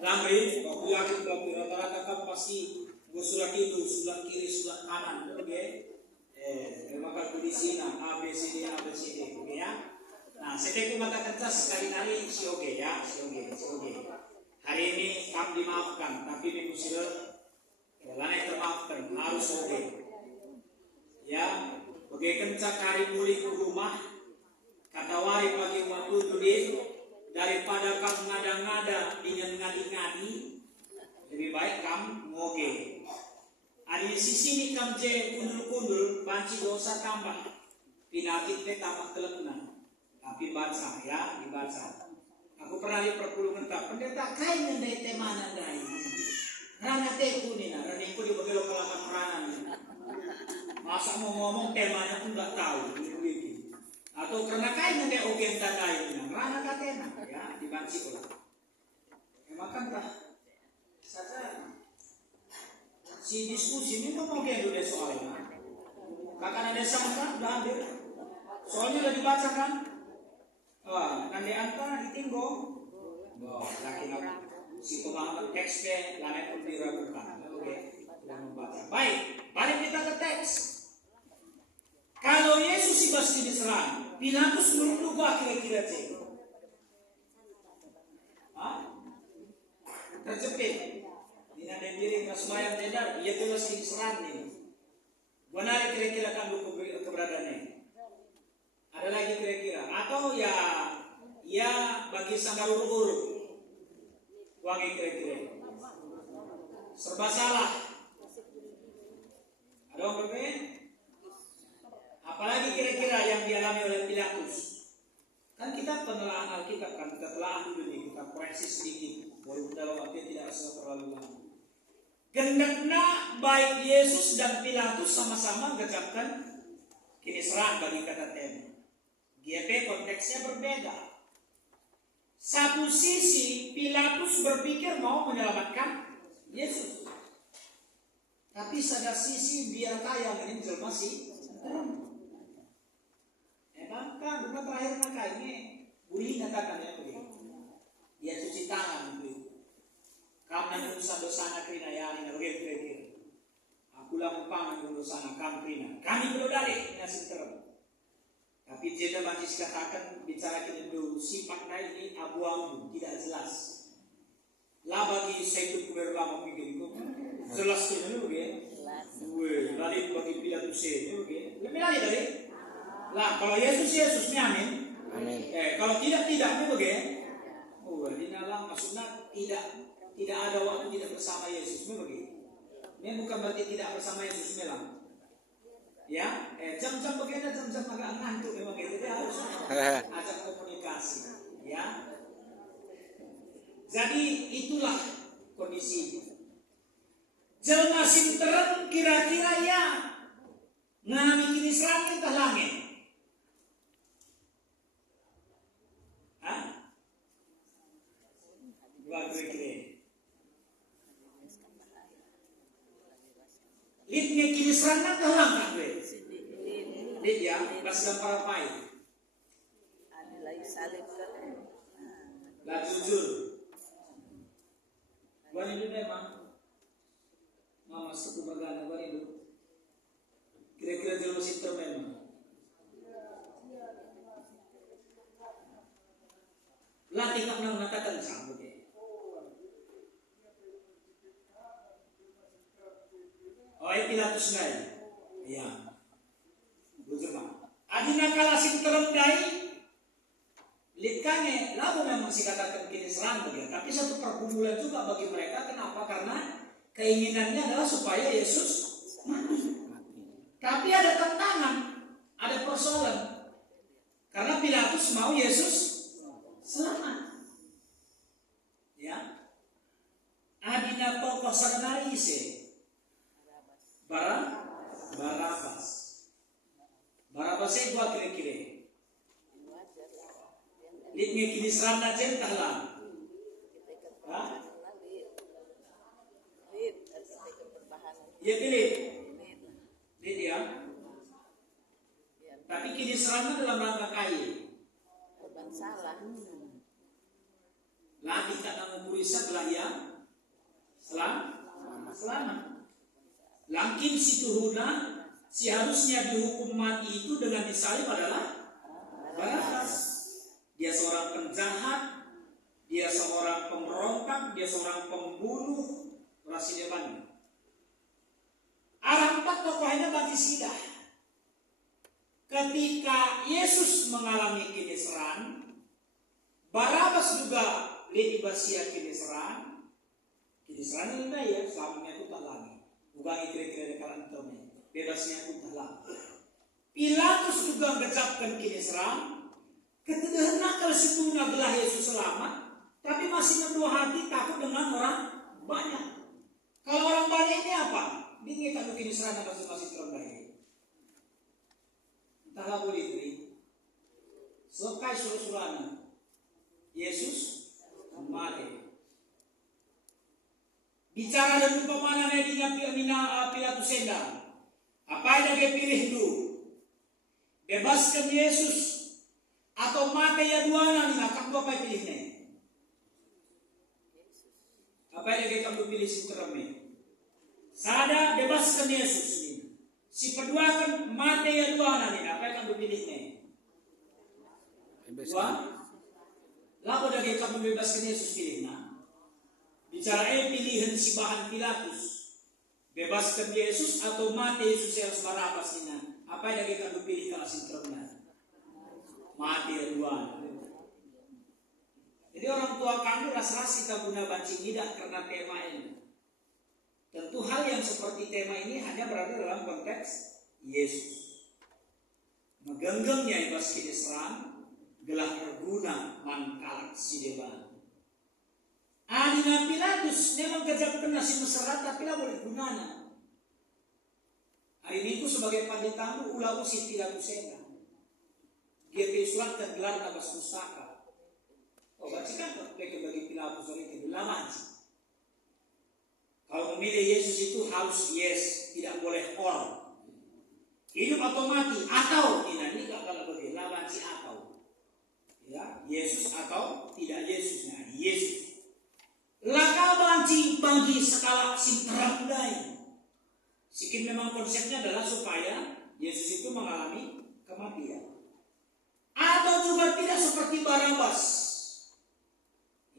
Lamri, aku yakin kalau rata-rata kan pasti gue sudah itu, sudah kiri, sudah kanan, oke? Maka di sini A B C D A B C D, oke ya? Nah, saya mata kerja sekali-kali si oke ya, si oke. Hari ini kamu dimaafkan, tapi minggu sudah lana termaafkan, harus oke. Ya, oke kencak kari mulik ke rumah, kata wari pagi waktu dudin, daripada kamu ngada-ngada dengan ngadi-ngadi, lebih baik kamu ngoge. Ada di sisi ini kamu je kundul-kundul, panci dosa tambah, pinakit tambah kelekunan. Tapi baca ya, dibaca. Aku pernah diperpuluh mentah, pendeta kain ngendai temana dai. Rana teku nih, rana iku di bagian kelakan peranan. Masa mau ngomong temanya pun nggak tahu, atau karena kain ngendai ogen tadai, rana katena ya, dibanci ulang. Makan tak saja si diskusi ini mau kayak dulu soalnya. Kakak ada sangka udah hadir, soalnya udah dibacakan. Wah, nanti angka ditinggung. Wah, laki si pemahaman teksnya lain pun diragukan. Oke, sudah membaca. Baik, balik kita ke teks. Kalau Yesus pasti diserang, Pilatus menurut gua kira-kira cek. Terjepit. Ini ada diri masmayang tidak, ia tuh masih diserang nih. Benar kira-kira kan keberadaannya. Ada lagi kira-kira atau ya bagi sanggar urut wangi kira-kira serba salah. Ada orang berbeda? Apalagi kira-kira yang dialami oleh Pilatus? Kan kita penelaahan Alkitab kan, kita telah dulu nih, kita koreksi sedikit. Baru dalam arti tidak terlalu lama. Gendaknya baik Yesus dan Pilatus sama-sama mengerjakan kini serang bagi kata tema. GP konteksnya berbeda. Satu sisi Pilatus berpikir mau menyelamatkan Yesus, tapi pada sisi biar kaya ini masih emang kan bukan terakhir maka ini Uli katakan ya begitu. Dia cuci tangan itu. Kamu dosa-dosa krina ya ini begitu. Aku lakukan dosa kamu krina. Kami berdalih ngasih terang. Tapi jeda majlis katakan bicara kita dulu sifat ini abu-abu tidak jelas. Lah bagi saya itu berlama pikir itu jelas itu ya. Weh, lari bagi Pilatus itu ya. Lebih lagi dari. Lah kalau Yesus amin. Kalau tidak itu ya. Oh, di dalam maksudnya tidak ada waktu tidak bersama Yesus begitu. Ini bukan berarti tidak bersama Yesus memang. Ya, jam-jam begini, jam-jam agak ngantuk memang gitu, dia harus ajak komunikasi, ya. Jadi itulah kondisi. Jelma sinteren kira-kira ya ngami kini serang kita langit. Hah? Dua kira-kira. Litnya kini serang kita langit. Lihat ya, bahasa para pai. Ada lagi salib kan? Lah jujur. Gua ini memang mama suku bagana gua itu. Kira-kira jelas itu memang. Latih nak mengatakan sama dia. Oh, Pilatus ngai. Iya. Adina kala sing terendai likane lalu memang sih katakan kini serang begitu. Tapi satu pergumulan juga bagi mereka. Kenapa? Karena keinginannya adalah supaya Yesus mati. Tapi ada tantangan, ada persoalan. Karena Pilatus mau Yesus selamat. Ya. Adina tokoh sanari ise Barabas. Barabasnya gua kira-kira. Litnya kini serana centah lah. Ya pilih. Lit ya. Tapi kini serana dalam rangka kaya. Korban salah. Latih tak mengurisa belah yang selamat. Langkin si Tuhuna seharusnya dihukum mati itu dengan disalib adalah Barabas. Dia seorang penjahat, dia seorang pemberontak, dia seorang pembunuh, rasi depan. Arah 4 tokoh ini Batisida. Ketika Yesus mengalami kiniseran, Barabas juga Letibasia kiniseran. Kiniseran ini enggak ya, selamanya itu tak lagi. Bukan kira-kira dekalan temen. Bebasnya itu tak lagi. Pilatus juga ngecapkan kiniseran. Ketedehan kalau situ belah Yesus selamat, tapi masih kedua hati takut dengan orang banyak. Kalau orang banyak ini apa? Ini tak mungkin diserahkan masing-masing terbaik. Entahlah boleh beri. Selesai suruh-suruhnya, Yesus mati. Bicara dan umpamanya dengan Pilatus sendal. Apa yang dia pilih dulu? Bebaskan Yesus atau mati ya dua nang kamu apa yang pilihnya? Apa yang kamu pilih si terame? Sada bebaskan Yesus ini. Si kedua kan mati ya dua nang apa yang kamu pilihnya? Dua. Lalu dari kamu bebaskan Yesus pilihnya. Bicara pilihan si bahan Pilatus. Bebaskan Yesus atau mati Yesus yang Barabas ini. Apa yang kamu pilih kalau si terame? Mati ya dua. Jadi orang tua kami rasa-rasa kita guna bancing tidak karena tema ini. Tentu hal yang seperti tema ini hanya berada dalam konteks Yesus. Megenggengnya ibas kiniseran, gelah berguna mangkal si deban. Adina Pilatus memang kejap kena si masyarakat tapi lah boleh gunanya. Hari ini itu sebagai panditamu ulau si Pilatus sena. GP surat dan gelar nabas pustaka. Oh, bacakan bagi Pilatus hari itu lama. Kalau memilih Yesus itu harus yes, tidak boleh or. Hidup atau mati atau ini kalau begitu lama atau. Ya, Yesus atau tidak Yesus. Nah, Yesus. Laka banci bagi skala sinterandai. Sikin memang konsepnya adalah supaya Yesus itu mengalami kematian. Atau juga tidak seperti Barabas.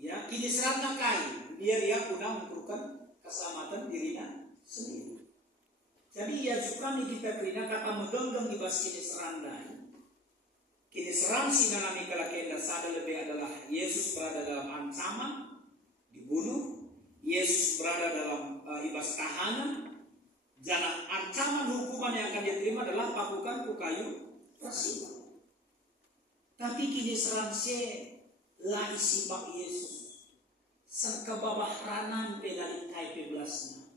Ya, kini serang kai, biar ia guna memperlukan keselamatan dirinya sendiri. Jadi ia juga nih kita kerina kata megenggam di bas kini serang dan kini serang si nalami kelakian dasar lebih adalah Yesus berada dalam ancaman, dibunuh, Yesus berada dalam ibas tahanan, jalan ancaman hukuman yang akan diterima adalah pakukan ku kayu persiwa. Tapi kini seranse lah isi bak Yesus. Serka babah ranan pelali kai pebelasnya.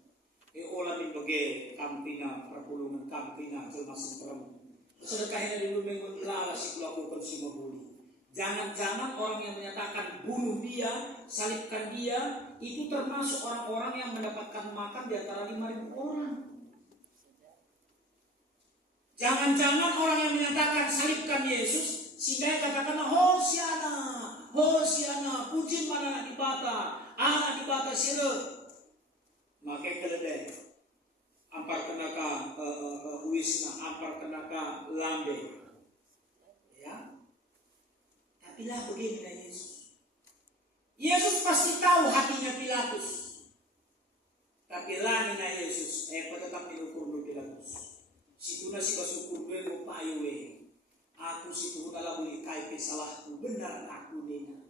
Olah di bege kampina perpulungan kampina termasuk perang. Sedekahnya di lumeng mengelala si pelakukan si mabuli. Jangan-jangan orang yang menyatakan bunuh dia, salibkan dia, itu termasuk orang-orang yang mendapatkan makan di antara 5.000 orang. Jangan-jangan orang yang menyatakan salibkan Yesus, sehingga katakanlah Hosiana, Hosiana, puji mana anak dibata sirut. Maka keledai, ampar kenaka wisna, ampar kenaka lambe. Ya, tapi lah begini Yesus. Yesus pasti tahu hatinya Pilatus. Tapi lah nina Yesus, tetap diukur Pilatus. Situ nasi basukur gue mau payuwe. Aku situ kalau boleh kaipi salahku benar aku nina.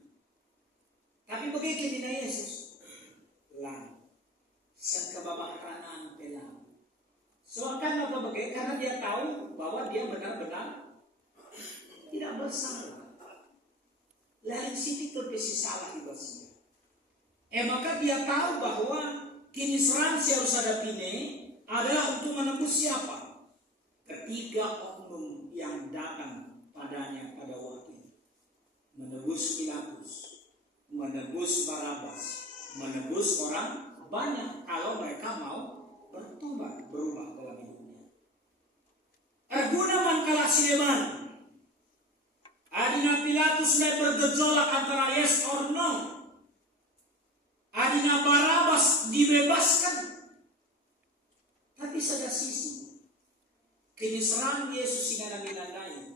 Tapi begini nina Yesus. Lang. Sang kebabak kanan pelang. Soalnya apa begini? Karena dia tahu bahwa dia benar-benar tidak bersalah. Lain sini terpesi salah ibasnya. Maka dia tahu bahwa kini serang harus ada pine adalah untuk menembus siapa? Ketiga oknum yang datang padanya pada waktu itu. Menebus Pilatus, menebus Barabas, menebus orang banyak kalau mereka mau bertobat, berubah dalam hidupnya. Erguna mangkala sileman. Adina Pilatus mulai bergejolak antara yes or no. kini serang Yesus sinana-minanai,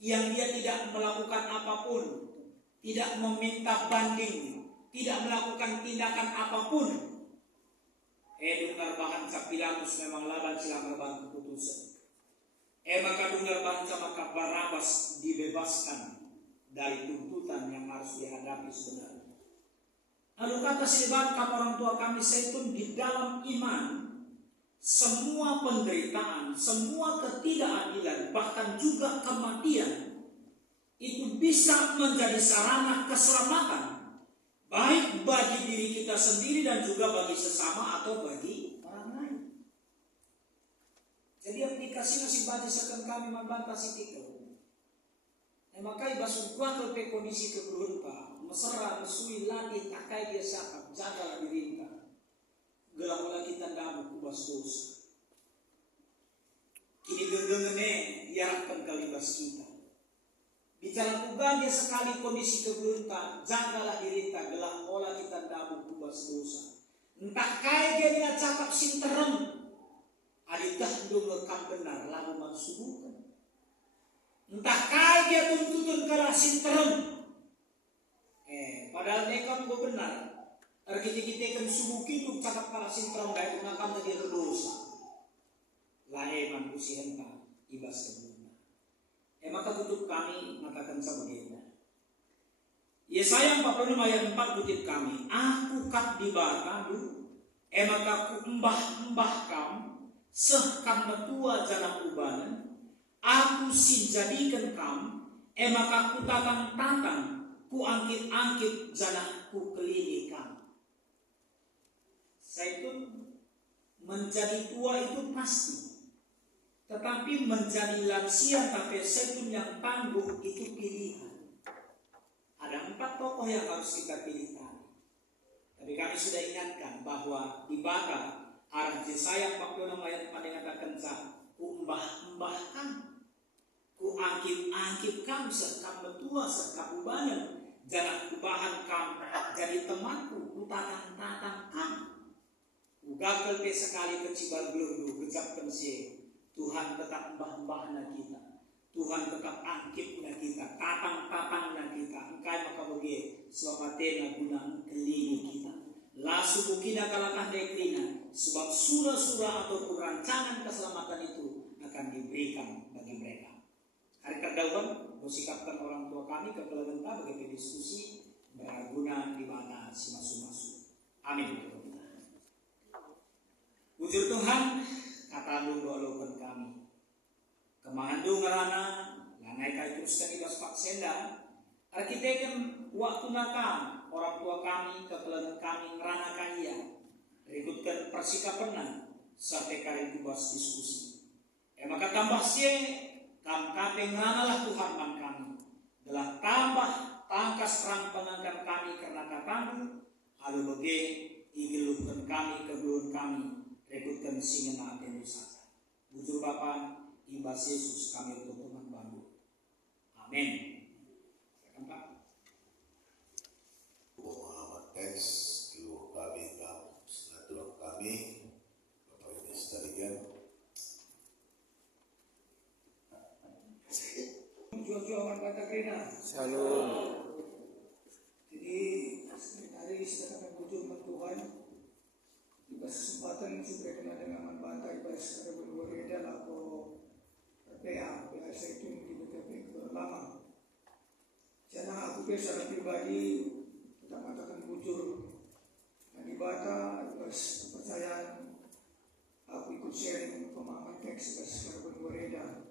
yang dia tidak melakukan apapun, tidak meminta banding, tidak melakukan tindakan apapun. Dengar bahan sa Pilatus memang laban sila merban keputusan. Maka dengar bahan sa maka Barabas dibebaskan dari tuntutan yang harus dihadapi sebenarnya. Lalu kata silban orang tua kami Zaitun, di dalam iman semua penderitaan, semua ketidakadilan, bahkan juga kematian itu bisa menjadi sarana keselamatan, baik bagi diri kita sendiri dan juga bagi sesama atau bagi orang lain. Jadi aplikasi nasi bati sekan kami membantah sitikal. Maka ibas ukwa ke kondisi keberunta, mesra, mesui, lagi, takai dia sakap, jagalah dirinta. Gelap kita damu kubas dosa. Kini gegengene diharapkan kalibas kita. Bicara kugan dia sekali kondisi keberunta, jagalah dirinta, gelap olah kita damu kubas dosa. Entah kai dia cakap sinterem, aditah dong lekam benar, lalu mansubukan. Entah kai dia tuntutan kerasin terem. Padahal mereka mau benar. Kita kan subuki itu cakap kerasin terem baik mengakam dia berdosa. Lae manusia entah ibas kebenar. Maka tutup kami mengatakan sebagainya. Yesaya 46 ayat 4 kutip kami. Aku kat di batadu. Maka ku embah kam sehkam metua jalan ubanan. Aku sin jadikan kam, maka ku tatang, ku angkit jalan ku keliling kam. Zaitun menjadi tua itu pasti, tetapi menjadi lansia tapi zaitun yang tangguh itu pilihan. Ada 4 tokoh yang harus kita pilihkan. Tapi kami sudah ingatkan bahwa di Baka arah Yesaya 46 ayat 4 dikatakan ku embah-embahkan. Ku angkit kam serta metua serta ubanan, jangan kubahan kam jadi temanku, ku tatang kam. Ku gagal ke sekali kecibal gelundu, kecap pensi. Tuhan tetap embah-embahna kita, Tuhan tetap angkitna kita, tatang-tatangna kita. Engkai maka bagi selamatena guna kelini kita. Lasu bukina kalakah dekrina, sebab surah-surah atau rancangan keselamatan itu akan diberikan bagi mereka. Hari terdahulu bersikapkan orang tua kami ke kelengenta bagi diskusi berguna di mana si masu-masu. Amin. Ujur Tuhan kata lu doakan kami. Kemandung ngarana langai kai terus kan ibas pak senda. Arkiteken waktu nakam orang tua kami ke kelengenta kami ngarana kaya. Berikutkan persikapan sampai kali kubas diskusi. Maka tambah sie kam kapeng nganalah Tuhan man kami. Telah tambah tangkas terang pengangkat kami karena katamu. Lalu bagi igeluhkan kami kebeluan kami. Rekutkan singena atenusaka. Bujur Bapa, ibas Yesus kami untuk Tuhan bantu. Amin. Silakan Pak. Muhammad teks iluh kami kam senatulah kami Bapak ini sekalian. Jual-jualan kata kena. Shalom. Jadi hari sedang berkunjung ke Tuhan. Di kesempatan yang sudah kena dengan membantai bahasa berbeda atau PA itu di berlama. Karena aku secara pribadi kita katakan bujur. Dan di Bata kepercayaan aku ikut sharing pemahaman teks secara berbeda.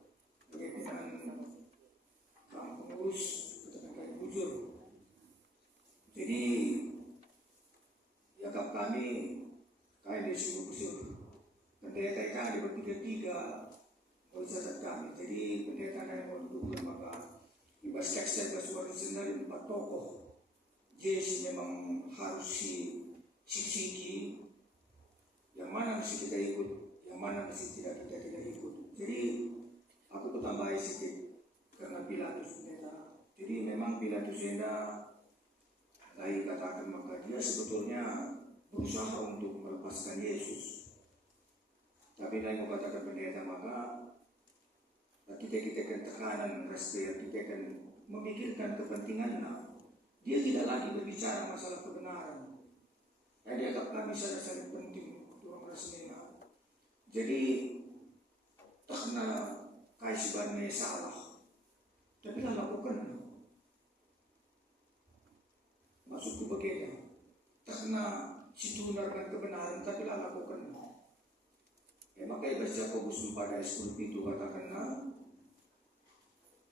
Bagaimana pengurus katakan bujur. Jadi yakap kami kayak disuruh pendeta kami bertiga-tiga bersahabat kami. Jadi pendeta yang mau duduk maka ibas teks suara sendiri 4 tokoh. Jadi memang harus sisi yang mana mesti kita ikut, yang mana mesti tidak ikut. Jadi aku tambahin sedikit karena Pilatus pendeta. Jadi memang Pilatus pendeta lagi katakan maka dia sebetulnya berusaha untuk melepaskan Yesus. Tapi lagi mau katakan pendeta maka kita akan tekanan respect, kita akan memikirkan kepentingannya. Dia tidak lagi berbicara masalah kebenaran. Dia dianggap kami sangat penting untuk resminya. Jadi tak kena kaisibannya salah, tapi lah lakukan. Maksudku begitu. Tak kena situunarkan kebenaran, tapi lah lakukan. Maka Ibas Yakobus 4 ayat 10 itu katakanlah,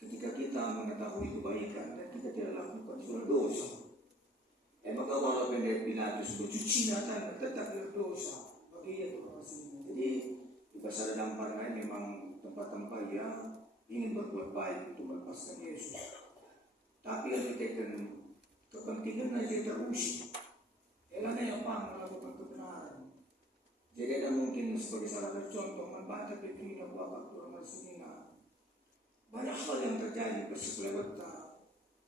ketika kita mengetahui kebaikan dan kita tidak lakukan, sudah dosa. Maka walaupun Pilatus bercuci datang, tetap berdosa. Bagi dia itu maksudnya. Jadi di pasal dampar lain memang tempat-tempat yang ingin berbuat baik untuk melepaskan Yesus. Tapi yang ditekan kepentingan aja terusik. Elana yang melakukan kebenaran. Jadi ada mungkin sebagai salah satu contoh membaca Petrina Bapak Tuhan Rasulina. Banyak hal yang terjadi bersekelebeta.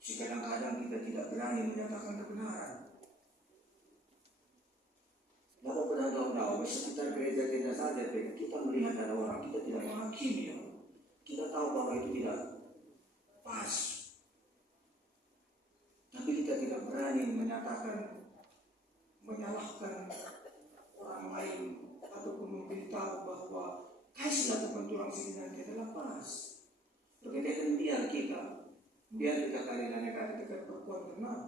Kadang-kadang kita tidak berani menyatakan kebenaran. Lalu pernah sekitar gereja kita saja, kita melihat ada orang, kita tidak menghakimi ya. Kita tahu bahwa itu tidak pas. Tapi kita tidak berani menyatakan, menyalahkan orang lain ataupun memberitahu bahwa kasih lakukan orang sini nanti adalah pas. Begitu biar kita kali dekat perempuan kenal,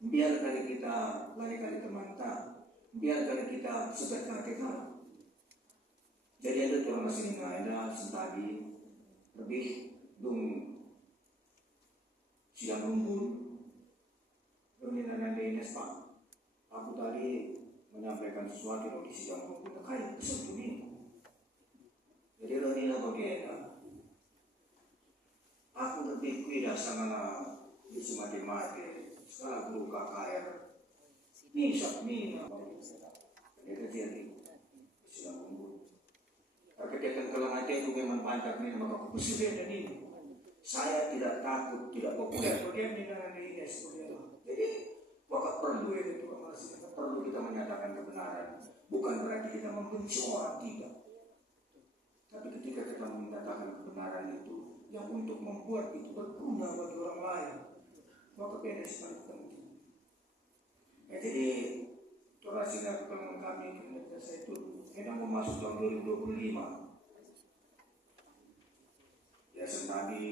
biar kali kita lari teman-teman, biar kali kita sedekah kita. Jadi ada orang sini ada sentadi lebih dung sidang rumpun. Kemudian ada ini Pak, aku tadi menyampaikan sesuatu di sidang rumpun terkait kesel ini. Jadi ini apa bagaimana? Aku berpikir dasarnya di semati-mati setelah guru KKR nisap mina itu jadi sedang kumpul. Kegiatan kelengahan itu memang panjang ini maka kepusiran dan ini saya tidak takut, tidak populer bagaimana ini seperti itu. Jadi maka perlu itu perlu kita menyatakan kebenaran, bukan berarti kita membenci orang, tidak. Tapi ketika kita menyatakan kebenaran itu yang untuk membuat itu berguna bagi orang lain, maka beda sekali penting. Jadi Torasi lakukan kami di desa itu, kita mau masuk tahun 2025. Ya tadi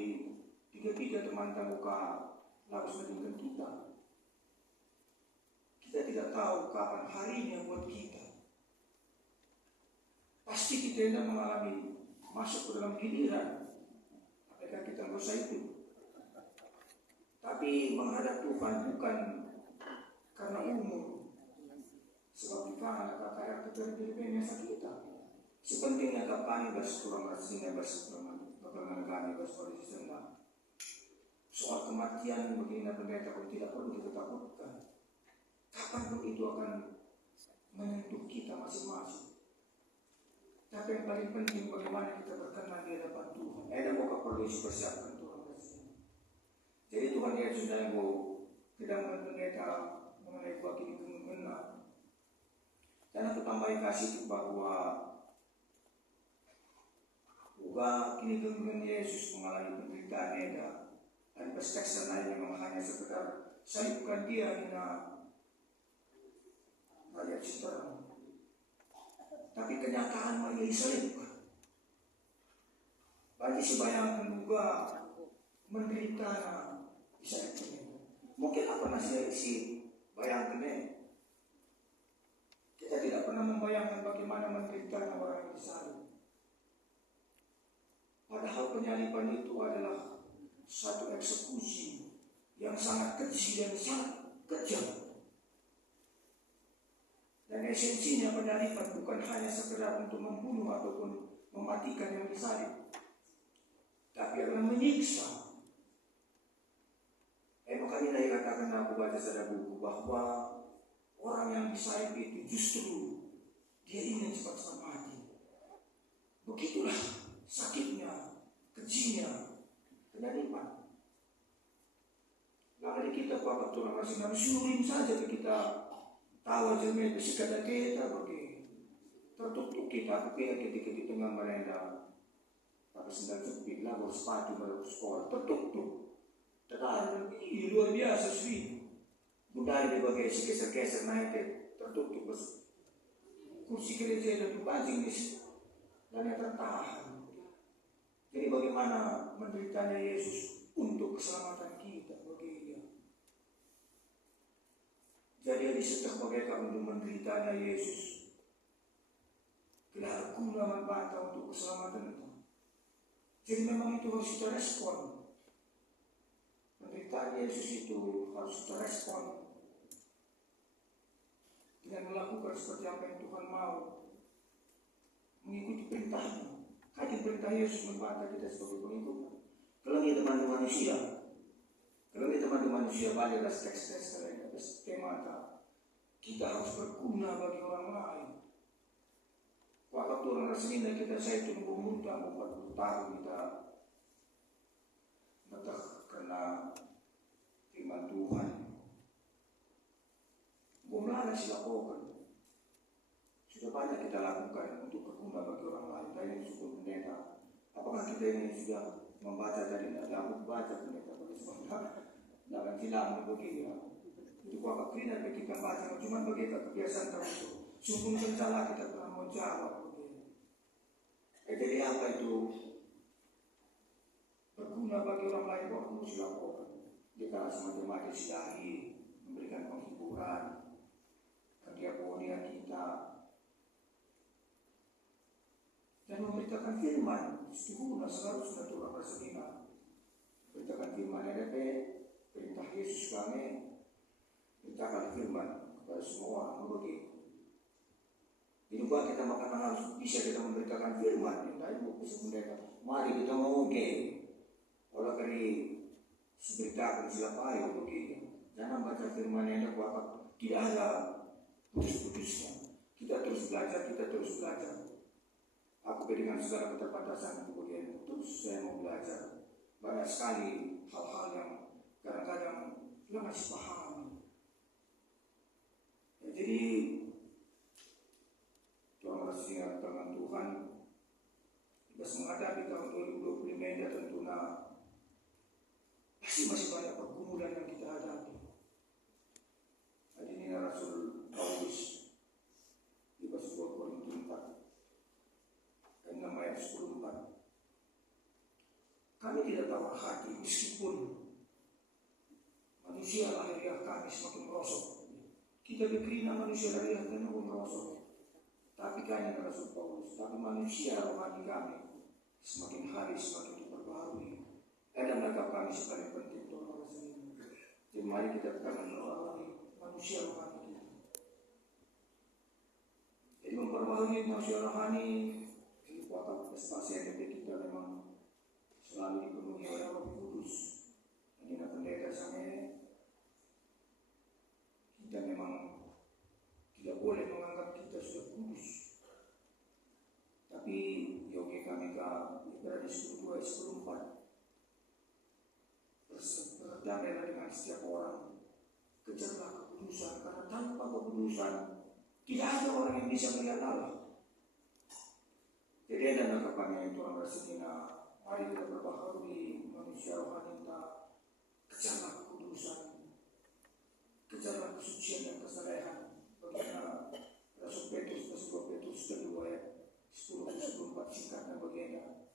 3 teman terbuka harus meninggal kita. Kita tidak tahu kapan harinya buat kita. Pasti kita tidak mengalami masuk ke dalam giliran. Apakah kita dosa itu? Tapi menghadap Tuhan bukan karena umur. Sebab kita anak KKR terjadi biasa kita. Sepentingnya kami bersyukur rasanya bersyukur bagaimana kami bersyukur senang. Soal kematian begini pendeta pun tidak perlu kita takutkan. Kapanpun itu akan menyentuh kita masing-masing. Tapi yang paling penting bagaimana kita berkenan di hadapan Tuhan. Ada bukan perlu dipersiapkan Tuhan. Jadi Tuhan Yesus sudah mau tidak pendeta mengenai bagi kemungkinan. Dan aku tambahin kasih bahwa kini dengan Yesus mengalami penderitaan Eda dan perspektif lain memang hanya sekedar salibkan dia dengan rakyat seterang. Tapi kenyataan Maria disalibkan. Bagi sebayangkan juga menderita disalibkan. Mungkin apa masih isi bayangkan kita tidak pernah membayangkan bagaimana menderita orang yang disalib. Padahal penyaliban itu adalah satu eksekusi yang sangat keji dan sangat kejam. Dan esensinya penyaliban bukan hanya sekedar untuk membunuh ataupun mematikan yang disalib, tapi adalah menyiksa. Makanya saya katakan aku baca pada buku bahwa orang yang disalib itu justru dia ingin cepat-cepat mati. Begitulah sakitnya, kejinya, penyaliban. Lalu kita bapak Tuhan masih harus syukurin saja kita tahu aja mereka sekadar kita bagi tertutup kita ketika di tengah mereka pakai sendal jepit, labor sepatu baru sekolah, tertutup. Tetapi luar biasa sih. Budaya dibagai si geser-geser naik tertutup kursi gereja dan dibanting di situ dan yang tertahan. Jadi bagaimana menderitanya Yesus untuk keselamatan kita bagi dia. Jadi disetak bagaikan untuk menderitanya Yesus. Tidak guna membantah untuk keselamatan itu. Jadi memang itu harus kita respon. Penderitaan Yesus itu harus kita respon dengan melakukan seperti apa yang Tuhan mau, mengikuti perintahnya. Kan perintah Yesus membantah kita sebagai pengikut. Kalau kita teman manusia, banyak teks-teks lain, tema kita harus berguna bagi orang lain. Waktu orang rasanya kita saya itu memuntah 40 tahun kita betah karena firman Tuhan. Gumlah silakan. Sudah banyak kita lakukan untuk berguna bagi orang lain. Tanya suku pendeta. Apakah kita ini sudah membaca tadi? Ada aku baca pendeta bagi sebenarnya. Dalam silang begini. Itu apa kita kita baca. Cuma bagi kebiasaan terus. Sungguh salah kita pernah menjawab. Jadi apa itu berguna bagi orang lain? Waktu silakan. Kita semacam dahi memberikan penghiburan. Dia kita dan memberitakan firman sesungguhnya seharusnya Tuhan bersedia beritakan firman RP perintah Yesus kami beritakan firman kepada semua orang begitu. Jadi buat kita makanan harus bisa kita memberitakan firman yang lain bukan mereka. Mari kita mengungkap oleh kali seberitakan siapa yang begitu. Jangan baca firman yang ada tidak ada putus-putusnya. Kita terus belajar. Aku dengan segala keterbatasan kemudian terus saya mau belajar. Banyak sekali hal-hal yang kadang-kadang kita masih paham. Ya, jadi Tuhan masih ingat dengan Tuhan. Kita menghadapi tahun 2025 ini tentunya masih banyak pergumulan yang kita hadapi. Jadi ini Rasul Paulus di pasal 2 Korintus 4 ayat 10. Kami tidak tahu hati meskipun manusia lahiriah kami semakin merosot. Kita berkerina manusia lahiriah kami pun merosot. Tapi kami Rasul Paulus, tapi manusia rohani kami semakin hari semakin diperbaharui. Dan menganggap kami sekali penting untuk orang ini. Jadi mari kita akan memperbaharui manusia rohani kita. Jadi memperbaharui manusia rohani di kuasa prestasi yang kita memang selalu dipenuhi oleh Roh Kudus. Jadi pendeta sangat kita memang tidak boleh menganggap kita sudah kudus. Tapi yogi kami Ibrani 10:2 10:4 berdamailah dengan setiap orang, kejarlah kekudusan, karena tanpa kekudusan tidak ada orang yang bisa melihat Allah. Jadi ada kami Tuhan bersedia, mari kita berbaharui manusia rohani kita, kejarlah kekudusan, kejarlah kesucian dan kesalehan. Bagaimana Rasul Petrus pasal 2 Petrus 2 ayat 10-14 singkatnya bagaimana?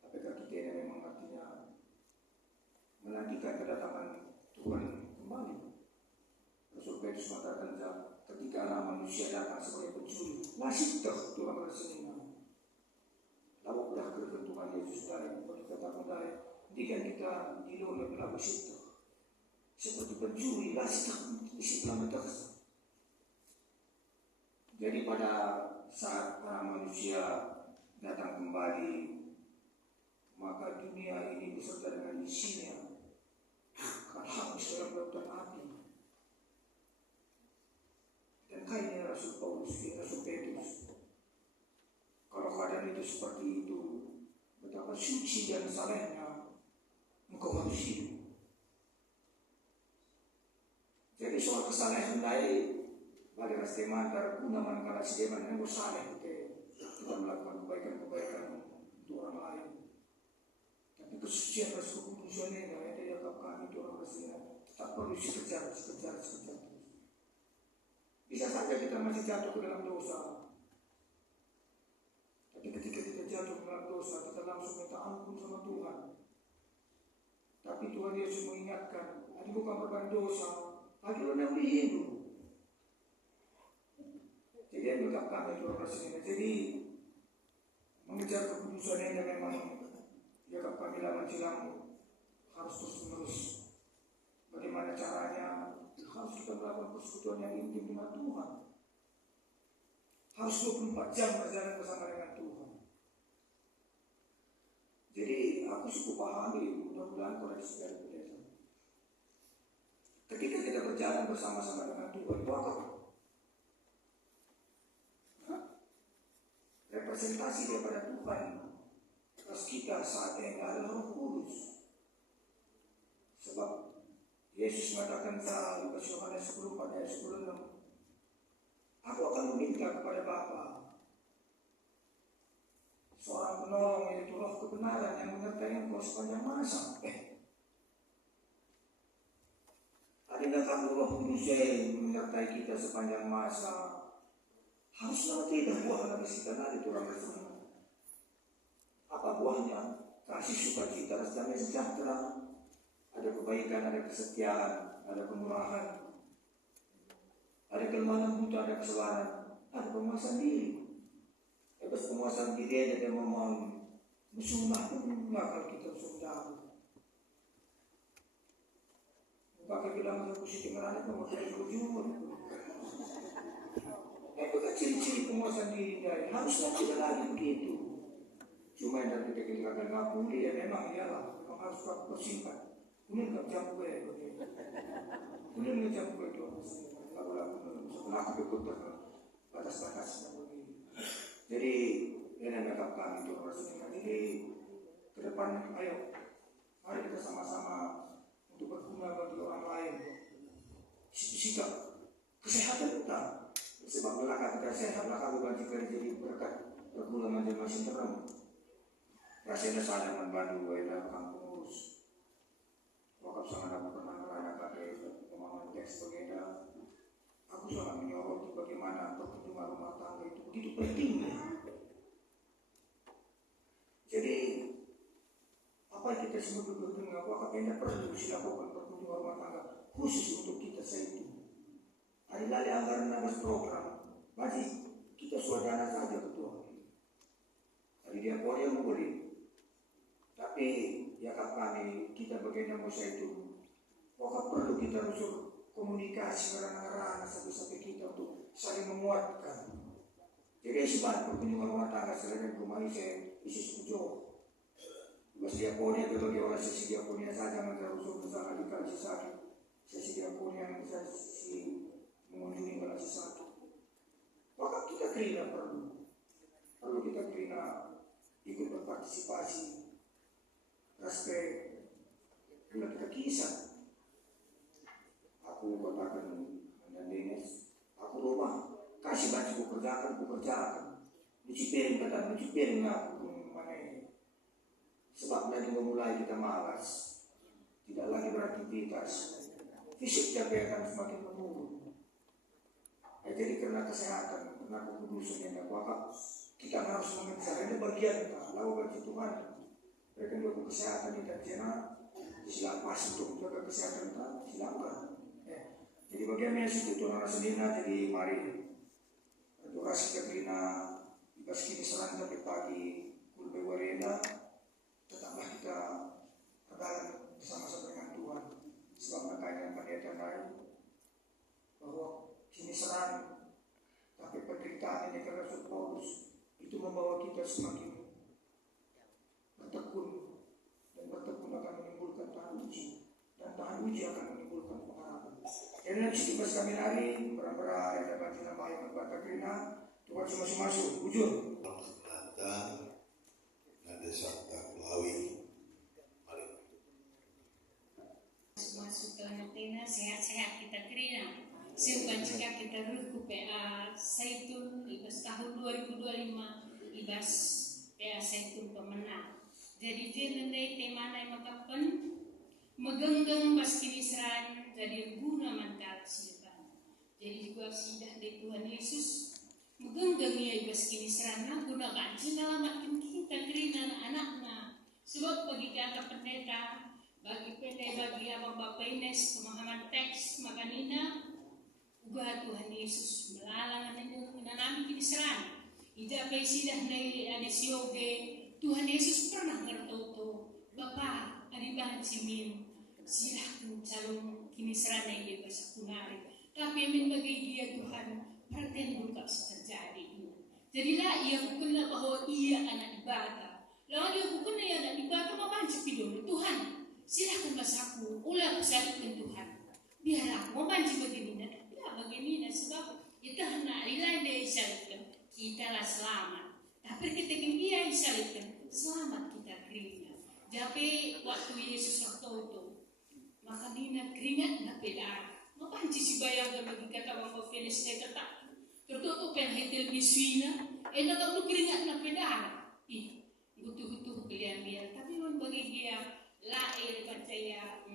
Apakah kita ini memang artinya menantikan kedatangan Tuhan kembali? Rasul Petrus mengatakan ketika anak manusia datang sebagai pencuri, nasib Tuhan bersedia. Lalu sudah ketentuan Yesus dari bagi kata mudai, jika kita diluar berlaku situ seperti pencuri, nasib Islam berterus. Jadi pada saat manusia datang kembali, maka dunia ini beserta dengan isinya akan hangus dalam lautan api. Dan kainnya Rasul Paulus, Rasul Petrus, kalau keadaan itu seperti itu, betapa suci dan salehnya engkau harus hidup. Jadi soal kesalahan lain, bagi teman terguna manakala sedeman yang bersalah kita melakukan kebaikan-kebaikan untuk orang lain. Tapi kesucian Rasul Kudusannya yang ada di dalam kami itu orang Rasulnya tetap perlu dikejar terus. Bisa saja kita masih jatuh ke dalam dosa. Tapi ketika kita jatuh ke dalam dosa, kita langsung minta ampun sama Tuhan. Tapi Tuhan Yesus mengingatkan, ada bukan berbuat dosa, lagi orang yang hidup. Jadi yang tetap kami itu orang Rasulnya. Jadi mengejar kekudusan yang memang ya kami lawan silam harus terus-menerus. Bagaimana caranya? Harus kita melakukan persekutuan yang intim dengan Tuhan. Harus 24 jam berjalan bersama dengan Tuhan. Jadi aku cukup pahami, mudah-mudahan koreksi dari pendeta. Ketika kita berjalan bersama-sama dengan Tuhan, itu apa? Representasi daripada Tuhan atas kita saat yang adalah Roh Kudus. Sebab Yesus mengatakan dalam Yohanes 10 pada ayat 10, aku akan meminta kepada Bapa seorang penolong, yaitu Roh kebenaran yang menyertai engkau sepanjang masa. Adakah kamu Roh Kudus yang menyertai kita sepanjang masa? Harusnya tidak buah habis kita nanti orang bersama. Apa buahnya? Kasih sukacita, damai sejahtera. Ada kebaikan, ada kesetiaan, ada kemurahan, ada kelemahan buta, ada kesabaran, ada penguasaan diri. Atas penguasaan diri ada yang memohon musuhlah pun kalau kita sudah. Pakai bilang aku sih dengar mau jadi berjumur. Itu kan ciri-ciri penguasaan diri dari harusnya tidak lagi begitu. Cuma yang kita akan ngakui ya memang iyalah, memang harus bersimpan. Kemudian nggak jam gue, kemudian nggak jam gue itu, lagu-lagu setelah aku ikut batas-batasnya begini. Jadi ini mereka kami itu Rasulnya. Jadi ke depan ayo, mari kita sama-sama untuk berguna bagi orang lain. Sikap kesehatan kita, sebab belakang kita sehat, belakang bukan jika jadi berkat berguna masing-masing terang. Rasanya saling membantu gue dalam urus. Wakaf sangat aku pernah merayakan pemahaman teks berbeda. Aku sangat menyoroti bagaimana perkunjungan rumah tangga itu begitu pentingnya. Jadi apa yang kita sebut dengan wakaf ini perlu dilakukan perkunjungan rumah tangga khusus untuk kita itu. Adalah anggaran habis program, masih kita swadana saja ketua. Tadi dia yang boleh. Tapi ya kami kita bagian Musa itu, pokok perlu kita usul komunikasi orang-orang sampai kita untuk saling menguatkan. Jadi sebab perkunjungan rumah tangga selain rumah saya isi setuju. Bagi diakonia itu bagi orang sesi diakonia saja mereka usul bersama di kali satu. Sesi diakonia yang bisa mengunjungi kali satu. Maka kita kira perlu kita kira ikut berpartisipasi. Respek, bila kita kisah, aku katakan dengan Dennis, aku rumah, kasih baju kukerjakan, cuci piring aku mana ini. Sebab lagi memulai kita malas, tidak lagi beraktivitas, fisik capek akan semakin menurun. Jadi karena kesehatan, karena kekudusan yang aku kita harus mengejar, ini bagian kita, lalu bagi Tuhan. Mereka juga kesehatan kita silakan pas untuk menjaga kesehatan kita silakan. Jadi bagaimana situ orang Rasulina, jadi mari durasi Katrina ibas kini serang sampai pagi kulbe warena tetaplah kita berjalan bersama-sama dengan Tuhan. Sebab makanya pendeta lain bahwa kini serang tapi penderitaan ini karena Rasul Paulus itu membawa kita semakin bertekun, dan bertekun akan menimbulkan tahan uji, dan tahan uji akan menimbulkan pengharapan. Jadi nanti kita kami lari berapa yang dapat nama yang berbata Krina, Tuhan cuma masuk ujung. Nanda, Nanda Santa Kulawi, mari. Masuk ke Latina, sehat-sehat kita Krina. Simpan jika kita ruku PA Zaitun ibas tahun 2025 ibas Zaitun pemenang. Jadi dia nandai tema yang makapan megenggang baskinisran jadi guna mantal silban. Jadi juga sidah dari Tuhan Yesus megenggang ia baskinisran guna ganci nalamakin kita kerina anak-anaknya. Sebab bagi kata pendeta, bagi abang bapak Ines pemahaman teks makanina uga Tuhan Yesus melalang menanami kinisran. Ija sidah nai sioge Tuhan Yesus pernah ngertoto Bapa adibahan simin silahkan calon kinisran nai dia bahasa kunari. Tapi amin bagi dia Tuhan perhatian buka terjadi. Jadilah ia bukanlah bahwa ia anak ibadah. Lalu dia bukanlah ia anak ibadah memanci pidul Tuhan. Silahkan masaku ulah salibkan Tuhan. Biarlah memanci begini dan begini sebab kita hendak rilai dia salibkan. Kita lah selamat. Tapi ketika dia disalibkan, selamat kita keringat. Jadi waktu Yesus waktu itu, maka dia keringat nak beda. Mapanci si bayang bagi kata orang Filis dia kata, tertutup yang hitil biswina, nak tu keringat nak beda. Ih, butuh kalian biar. Tapi orang bagi dia lahir percaya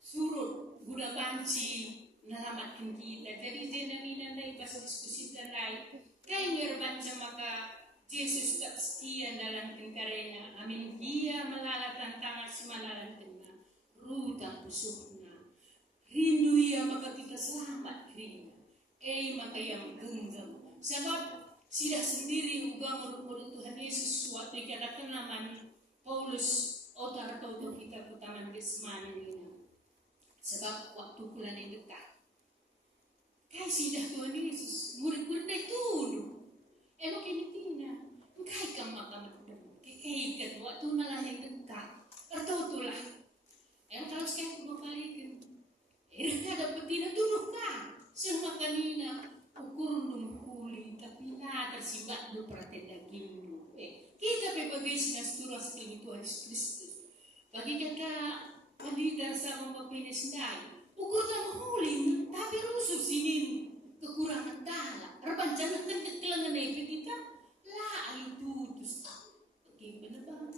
surut guna banci. Nalamatkan kita. Jadi jenamina dari bahasa diskusi dan lain. Kaya ngerbanca maka Yesus tak setia dalam karena amin dia melalat tantangan semalalan tengah. Rutang pusuhna. Rindu ia maka kita selamat rindu. Maka yang genggam. Sebab sidah sendiri ugang murid Tuhan Yesus suatu katakan namanya Paulus otar atau kita ke taman Getsemani ini. Sebab waktu bulan yang dekat. Kaya sidah Tuhan Yesus, murid-murid itu dulu. Makin tina, kaya kang makam itu. Kaya ikat waktu nalah yang dekat. Atau itulah. Kalau sekarang aku balikin. Mereka dapat tina duduk kan. Semua kanina ukur huli, tapi tersibak do perhatian daging. Kita berbagi sinastura sekali Tuhan Kristus. Bagi kata pandita sama bapaknya sendiri. Ukur tak huli, tapi rusuh sini kekurangan talak. Rebancangan kan kekelangan kita lah itu terus bagaimana banget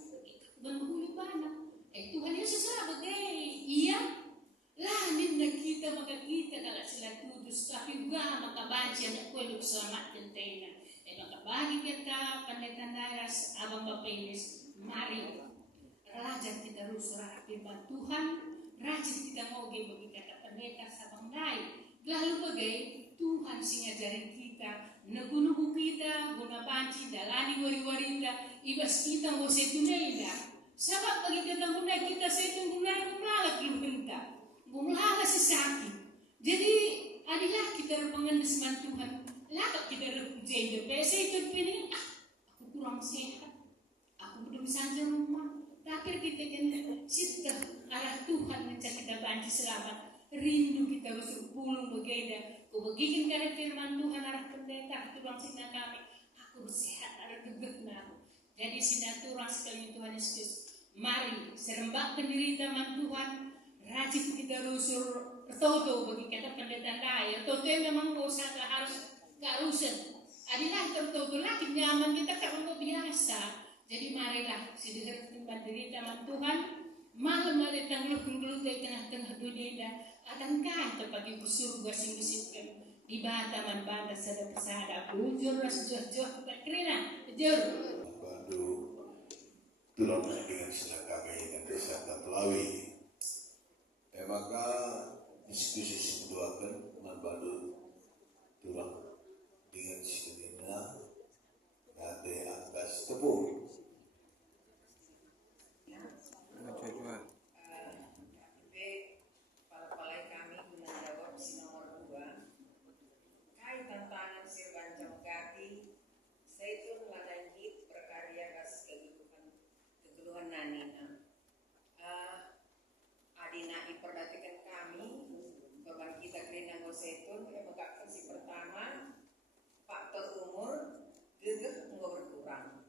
menghuli banget. Tuhan Yesus sebagai iya lah ninda kita maka kita kalau sila tutus tapi juga maka banci anak kau untuk selamat tentena. Maka bagi kita pendeta daras abang bapak ini mari rajin kita rusura firman Tuhan. Rajin kita mau bagi kata pendeta sabang naik. Lalu bagai Tuhan sing ngajarin kita, nugu-nugu kita, guna panci, dalani wari-warinda, ibas kita mau setunailah. Sebab bagi kita guna kita setun guna melalat kita, melalat sesakit. Jadi adilah kita pengendesan Tuhan, lakap kita repujen PC itu pilih, aku kurang sehat, aku belum saja rumah. Tapi kita kan sita arah Tuhan mencari kita banci selamat. Rindu kita berpulung berbeda. Kau bagikan karena firman Tuhan arah pendeta itu bang sina kami. Aku bersehat arah gegekna. Jadi sinaturang sekali Tuhan Yesus. Mari serembak penderita Tuhan. Rajin kita rusur tertoto bagi kata pendeta lain. Tertoto memang kau usah harus keharusan. Adilah tertoto lagi nyaman kita kalau biasa. Jadi marilah sidir penderita Tuhan. Malam ada tangguh-tangguh di tengah-tengah dunia akan kan terpagi surga sing-singkan di bataman banda sada pesada bujur rasjoh-joh kerina jur Bantu tulung dengan silakan dan desa Tatlawi. Maka diskusi kedua akan membantu tulung dengan silakan nanti atas tepung. Adina diperhatikan kami korban kita kelina Zaitun maka versi pertama faktor umur gegeh nggak berkurang.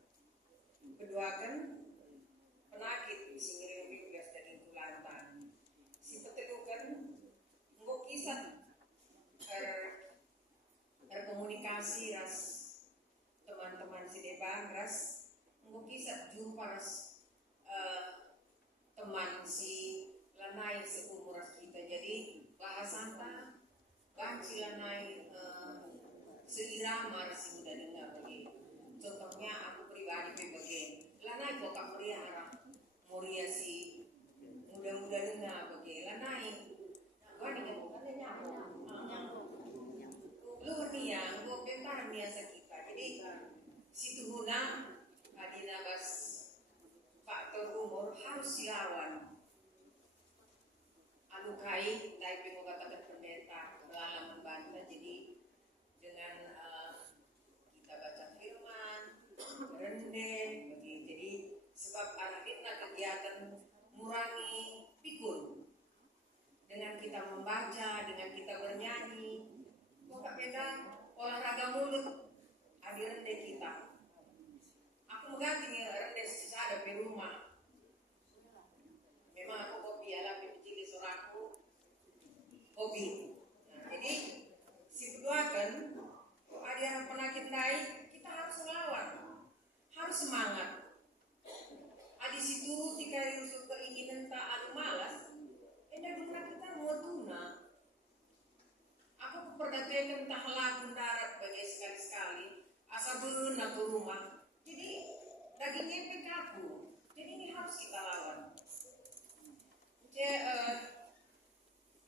Kedua kan penyakit sing bias dari tulatan. Si petelukan nggak kisah berkomunikasi ras teman-teman si Santa, banci lanai seirama rasi muda dengar bagi. Contohnya aku pribadi bagi lanai bokap pelihara Muria si muda-muda dengar bagi lanai gua nih bukannya nyamuk lu nih ya gua bentar nih kita jadi situ guna adina bas faktor umur harus dilawan anu kai dari pengobatan pendeta dalam membantah jadi dengan kita baca firman rendeng jadi sebab anak-anak kegiatan mengurangi pikun dengan kita membaca dengan kita bernyanyi kok beda olahraga mulut adi rendeng kita aku mengganti rendeng ada di rumah memang aku hobi ala pemicili soraku hobi jadi si kedua kan ada yang penyakit naik kita harus melawan harus semangat di situ jika usul keinginan tak anu malas endah guna kita mau tuna aku perdatakan tak laku darat bagi sekali-sekali asa berenang ke rumah jadi dagingnya pekaku jadi ini harus kita lawan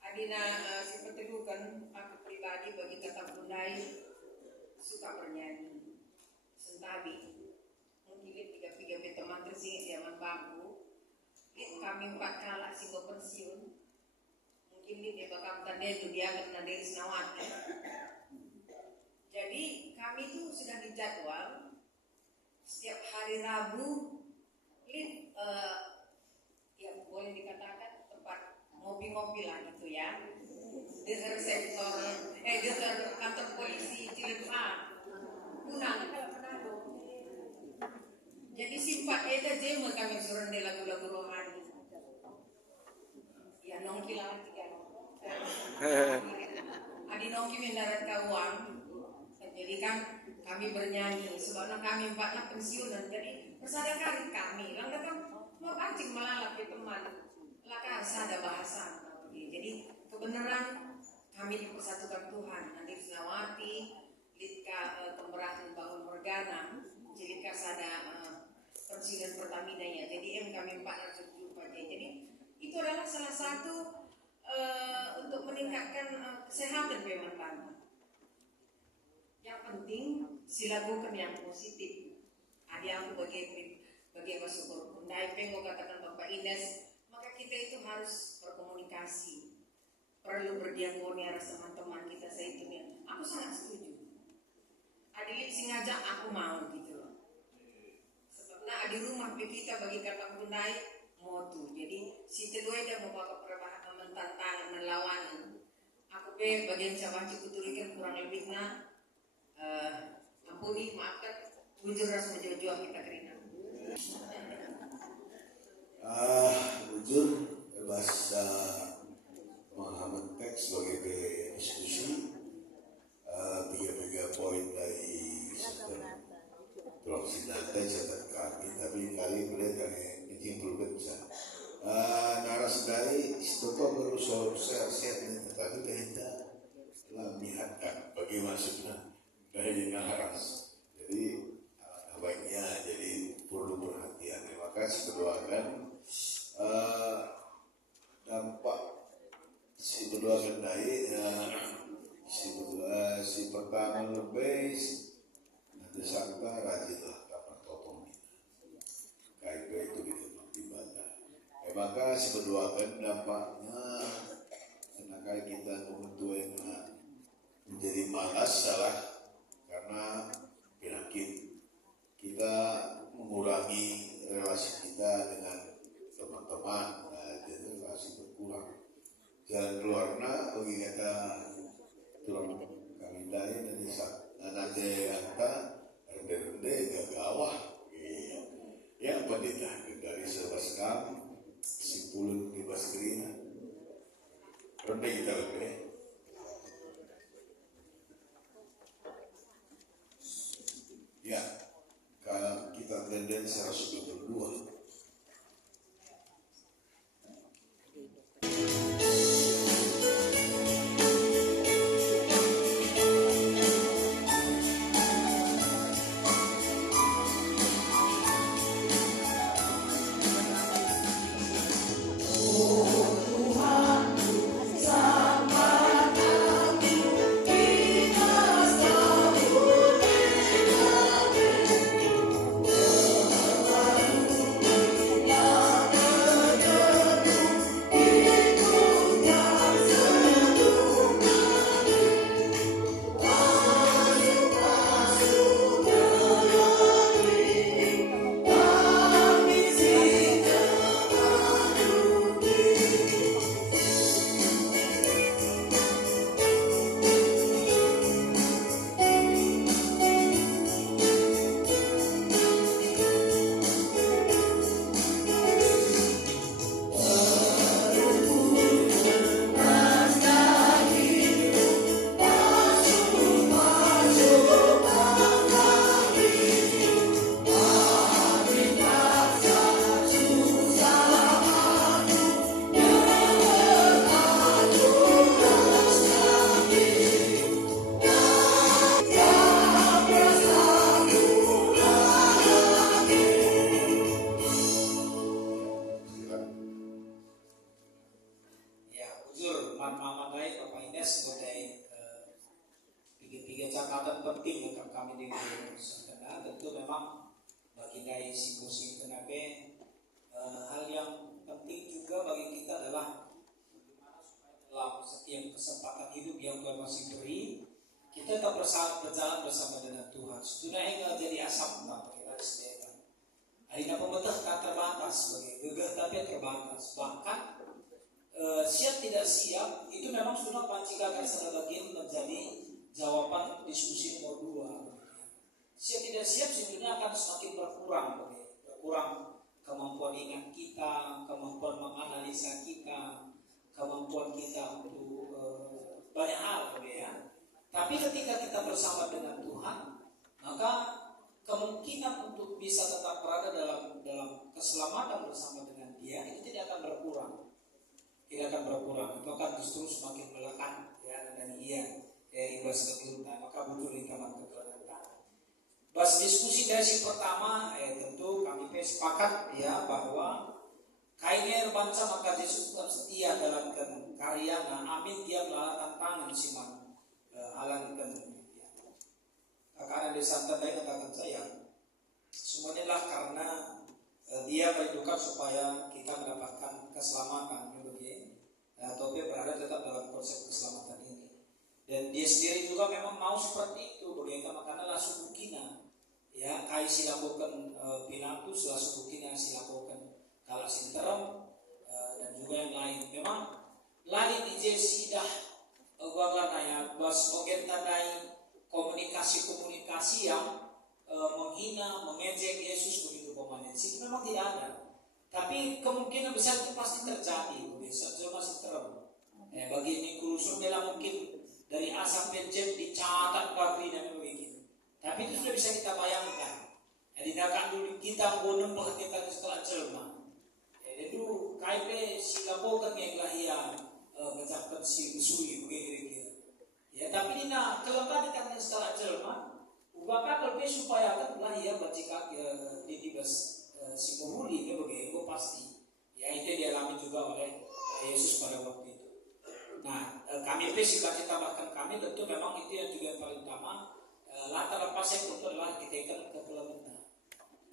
adina seperti itu kan aku pribadi bagi kata bundai suka bernyanyi sentabi mungkin tiga teman tersingit zaman bangku kami 4 kala singgo pensiun mungkin dia bakal tanda itu dia kena dari Senawati jadi kami itu sudah dijadwal setiap hari Rabu ya boleh dikatakan tempat ngopi-ngopi lah gitu ya di sektor di kantor polisi Cileunca Punang jadi simpat eda jema kami suruh di lagu-lagu rohani ya nongki lah tiga adi nongki mendarat kawang jadi kan kami bernyanyi sebabnya kami 4 pensiunan jadi bersadar kami langkah kan mau pancing malah ke teman lakar sada bahasa jadi kebenaran kami dipersatukan Tuhan nanti Senawati Litka Kemerahan Bangun Morgana jadi kasada pensiunan Pertamina ya jadi kami 474 jadi itu adalah salah satu untuk meningkatkan kesehatan pemerintah yang penting silakan yang positif ada yang bagi bersyukur undai pengo katakan Bapak Ines maka kita itu harus berkomunikasi perlu berdiakoni harus teman-teman kita seitunya aku sangat setuju adilik sengaja aku mau gitu loh sebabnya di rumah kita bagi kata undai motu jadi si kedua dia mau bawa perubahan mentantangan melawan aku bagian cabanci kuturikan kurang lebihnya ampuni maafkan jujur ras menjauh kita kerina jujur bahasa Muhammad teks sebagai diskusi 3 poin dari Prof. Sinante catat kami tapi kali melihat kami menyimpulkan bisa naras dari istoto berusaha set tapi kita melihatkan bagi maksudnya dari naras jadi baiknya jadi perlu perhatian terima kasih berdoakan dampak si berdoakan dari si pertama lebih nanti sangka rajinlah kapan topong KIP itu di mana maka si berdoakan dampaknya karena kita membentuk menjadi malas salah karena penyakit kita mengurangi relasi kita dengan teman-teman jadi relasi berkurang jalan keluarnya bagi kata tulang kami dari nanti kata rende gagawah ya pendeta dari sebas kami simpulun di baskerina rende kita lebih sangat penting untuk kami di Indonesia. Karena tentu memang bagi dari si tenaga hal yang penting juga bagi kita adalah bagaimana supaya dalam setiap kesempatan hidup yang Tuhan masih beri, kita tetap berjalan bersama dengan Tuhan. Sebenarnya jadi asam tak kita sediakan. Ada pemerintah tak terbatas sebagai gegah tapi terbatas. Bahkan siap tidak siap itu memang sudah pancikakan salah bagian menjadi jawaban diskusi nomor 2. Siap tidak siap sebenarnya akan semakin berkurang kemampuan ingat kita, kemampuan menganalisa kita, kemampuan kita untuk banyak hal ya. Tapi ketika kita bersama dengan Tuhan, maka kemungkinan untuk bisa tetap berada dalam keselamatan bersama dengan Dia itu tidak akan berkurang. Tidak akan berkurang, itu akan justru semakin melekat ya, dan ibas kegelutan, maka butuh lingkaran kegelutan. Bas diskusi dari pertama, tentu kami sepakat ya bahwa kainnya banca maka Yesus tetap setia dalam karya dan amin dia melalui tantangan siman alam kan. Karena di santan dari katakan saya, semuanya lah karena dia merindukan supaya kita mendapatkan keselamatan. Atau dia berada tetap dalam konsep keselamatan ini. Dan dia sendiri juga memang mau seperti itu. Bagaimana karena lah suku kina ya, kai silakukan Pilatus lah suku kina silakukan kalah sinterem dan juga yang lain. Memang lain di jesidah ya bas ogen tandai komunikasi yang menghina, mengejek Yesus begitu pemanen. Itu memang tidak ada. Tapi kemungkinan besar itu pasti terjadi. Saya masih terang. Bagi ini kursus bela mungkin dari A sampai Z dicatat bagian begitu. Tapi itu sudah bisa kita bayangkan. Jadi nak dulu kita bonum bahwa kita setelah jelma. Itu KIP Singapura kan yang lahir mencapai si usui begitu. Ya tapi ini nak kelemahan kita setelah jelma. Ubahkan lebih supaya kan lahir baca di dibas si penghuni itu begitu pasti. Ya itu dialami juga oleh Yesus pada waktu itu. Nah, kami cita-cita bahkan kami tentu memang itu yang juga yang paling utama. Latar lepas yang itu adalah kita ikan kepulauan.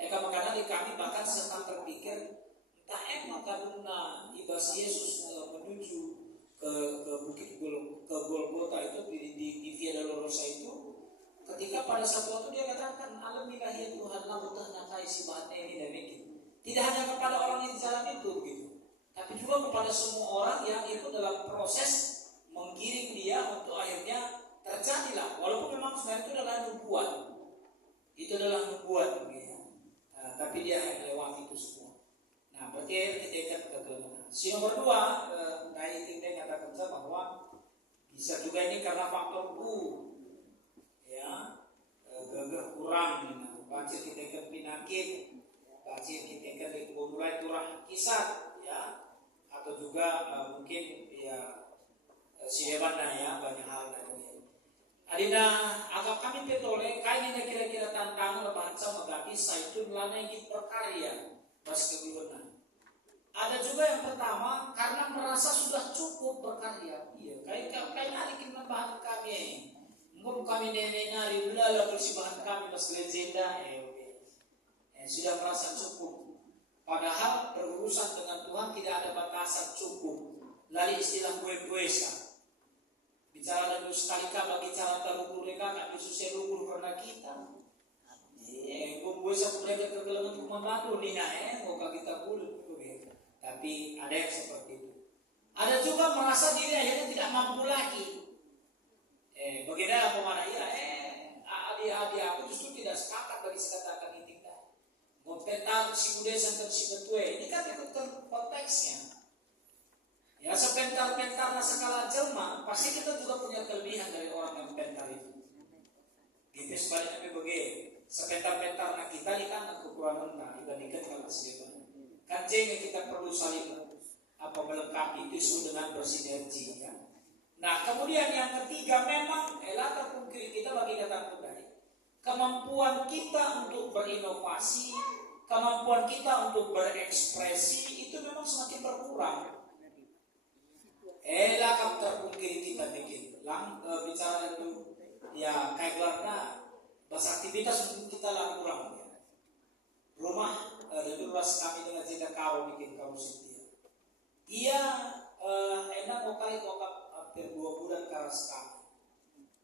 Makanya di kami bahkan sedang terpikir entah karena ibas Yesus menuju ke bukit ke Golgota itu di Via Dolorosa itu, ketika pada satu waktu dia katakan alamilah ya Tuhan lamutah nakai si bahan ini dan begitu. Tidak hanya kepada orang yang di jalan itu begitu, tapi juga kepada semua orang yang itu dalam proses menggiring dia untuk akhirnya terjadilah. Walaupun memang sebenarnya itu adalah nubuat, begitu. Tapi dia lewati itu semua. Nah, berarti kita kegelapan. Si nomor 2, dari tinggal kata bahwa bisa juga ini karena faktor ya, gagah kurang, banjir kita ikan penyakit, banjir kita ikan mulai turah kisah, ya, atau juga mungkin ya si hebatnya ya banyak hal dan adina agak kami petole kainnya kira-kira tantangan bahasa megati saya itu melalui kita berkarya pas kebilunan. Ada juga yang pertama karena merasa sudah cukup berkarya. Iya, kain hari kita bahan kami. Mungkin kami nyari bela bersih bahan kami pas legenda. Sudah merasa cukup. Padahal berurusan dengan Tuhan tidak ada batasan cukup. Lalu istilah gue-guesa. Bicara dan sekali-kali bagi cara terukur mereka kan Yesus lukur karena kita. Gue sama mereka kegelapan membantu Nina mau kita bulut. Tapi ada yang seperti itu. Ada juga merasa diri akhirnya tidak mampu lagi. Bagaimana pemana adik-adik aku justru tidak sepakat bagi sekatakan ini kan. Mempetal si budaya dan si betue. Ini kan ikut konteksnya. Ya sepentar-pentar skala jelma, pasti kita juga punya kelebihan dari orang yang pentar itu. Gitu sebaliknya begini, sepentar-pentar kita ini kan kekurangan dibandingkan dengan kesedihan. Kan yang kita perlu saling melengkapi itu disebut dengan bersinergi. Ya. Nah kemudian yang ketiga memang latar pungkiri kita bagi kata budaya, kemampuan kita untuk berinovasi, kemampuan kita untuk berekspresi itu memang semakin berkurang. Lakam terpungkiri kita bikin bicara itu ya kayak keluarga bahasa aktivitas mungkin kita lah kurang ya. Rumah lebih luas kami dengan jeda kau bikin kau setia. Ia enak kali hampir 2 bulan karas kami.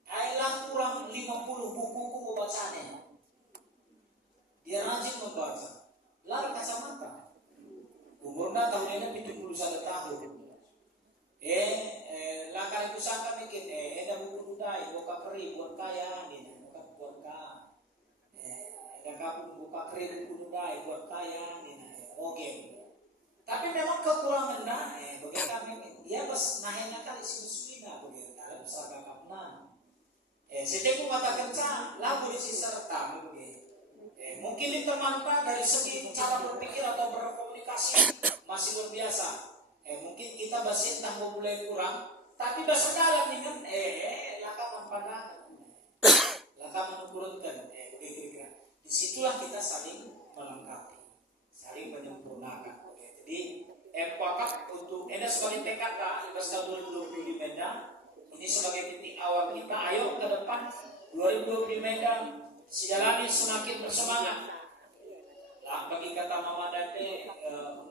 Ailah kurang 50 buku bacanya. Dia rajin membaca. Lalu kacamata. Umurnya tahun ini 71 tahun. Lah kali kusangka bikin ada buku budaya buka peri buat kaya nih, buat kaya. Ada kapung buka peri buku budaya buat kaya nih. Oke. Tapi memang kekurangan bagi kami dia pas nahena kali susuina begitu dalam usaha kapna. Setiap mata kerja lagu di serta begitu. Mungkin ini bermanfaat dari segi cara berpikir atau berkomunikasi masih luar biasa. Mungkin kita bahasa tanggung mulai kurang, tapi bahasa dalam ini kan laka memandang, laka menurunkan, kira-kira. Disitulah kita saling melengkapi, saling menyempurnakan. Jadi pakat untuk ini sebagai PKK bahasa 2020 di Medan, ini sebagai titik awal kita. Ayo ke depan 2020 di Medan, sijalani semakin bersemangat. Lah bagi kata Mama Dade,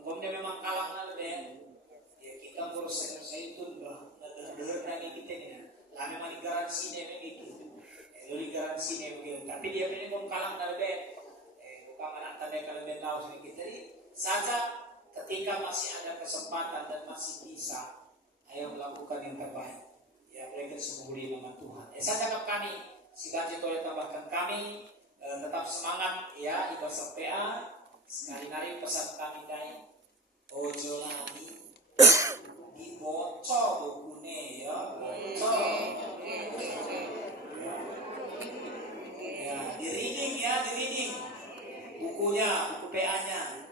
ngomongnya memang kalangan deh. Kita ngurus saya itu dengar dari kita ni, lah memang garansi dia begitu, dari garansi dia begitu. Tapi dia memang kalang dari bukan anak tanda kalau dia tahu sama kita. Jadi saja ketika masih ada kesempatan dan masih bisa, ayo melakukan yang terbaik. Ya berikan semuli nama Tuhan. Saya cakap kami, silakan boleh tambahkan kami tetap semangat ya ibadah PA. Sekali-kali pesan kami dari ojo lagi. Bocor bukunya ya, bocor. Ya, di reading bukunya, buku PA-nya.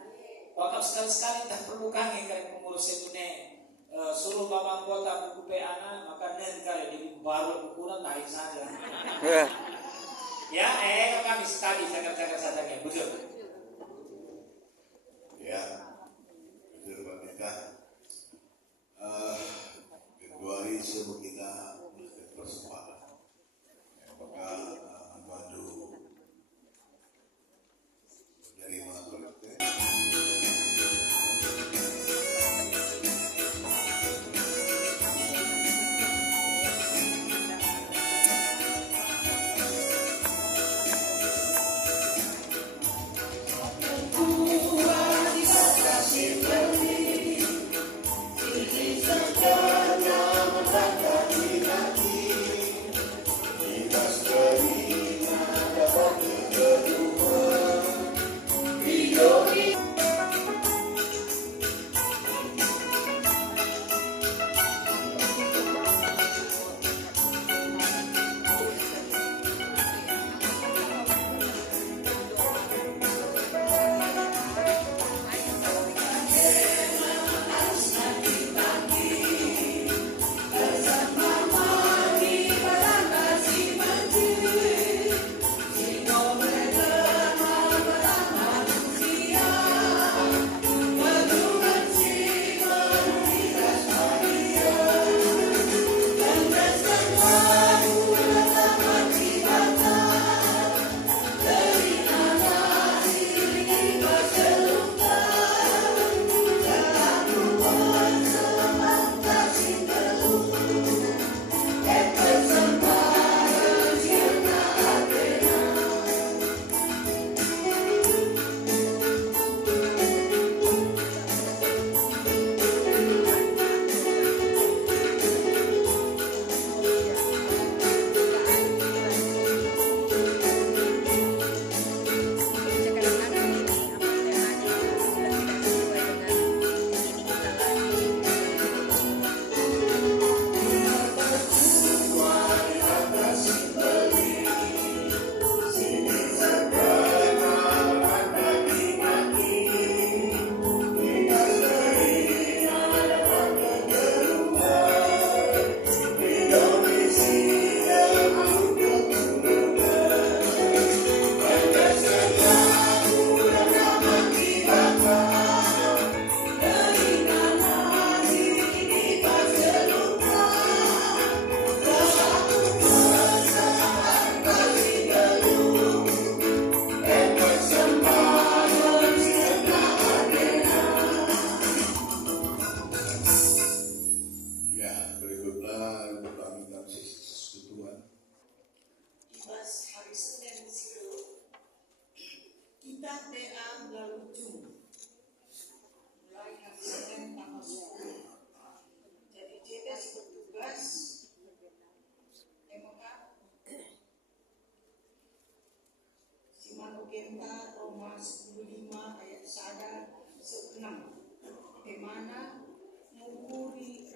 Waktu sekali-sekali tak perlu kami dari pengurus itu suruh bapak anggota buku PA-nya, maka kalau di baru bukunya tarik saja. Ya, kami tadi jaga-jaga saja ya, betul. Ya, betul Pak Mita. Februari sebelum kita melakukan persembahan, apakah mengadu dari mana kolektif?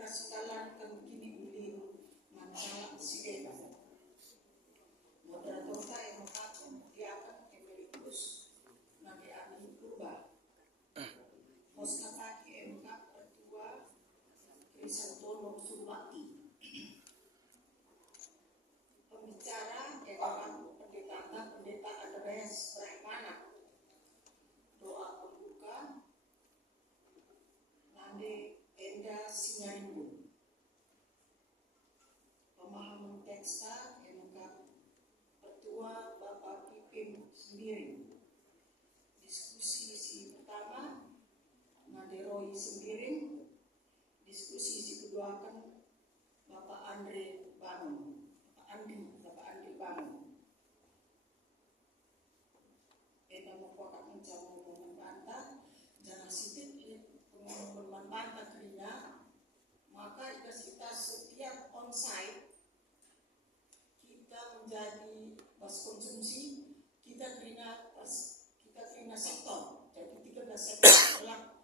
kasikalan kang kini ulin mansala si Eva. Moderator tayo makapon diakan Emeritus nagi amin purba. Host kapaki MK Pertua Krisantono Subakti. Pembicara adalah pendeta Andreas Brahmana. Doa pembuka Nande Enda Sinarimbun. Pemahaman teksta MK Pertua Bapak Pipin Sembiring. Diskusi si pertama Nande Roy Sembiring. Diskusi si kedua kan Bapak Andre Bangun. Bapak Andi Bangun. Enda mengkuakat mencamu membantah jangan sidik pengumuman membantah kerja maka kita setiap onsite kita menjadi bas konsumsi kita terima sektor jadi 13 sektor telah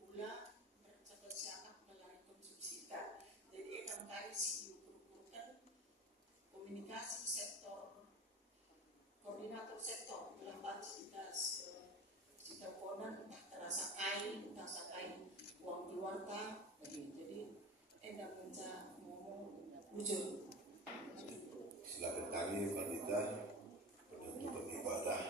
pula mencapai syarat melalui konsumsi kita jadi akan kali CEO berurutan komunikasi sektor koordinator sektor dalam fasilitas teleponan entah terasa kain uang keluarga jadi enak menca ngomong jujur. Silakan kami Pandita penutup ibadah.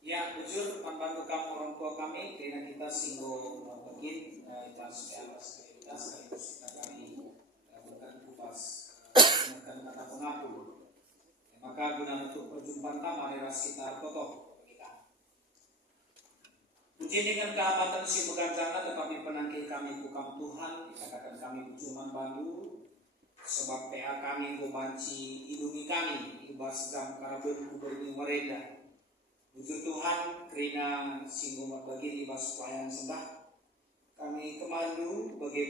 Ya, jujur membantu kamu orang tua kami karena kita singgung begin kita supaya kita sekaligus kita kami bukan kupas dengan kata pengampun. Maka guna untuk perjumpaan mari kita kotor kita. Puji dengan kehormatan si begancana tetapi penangkil kami bukan Tuhan dikatakan kami cuman bantu sebab PA kami gobanci hidungi kami ibas jam karabun kuberi mereda. Puji Tuhan kerana singgung bagi ibas pelayan sembah kami kemandu bagi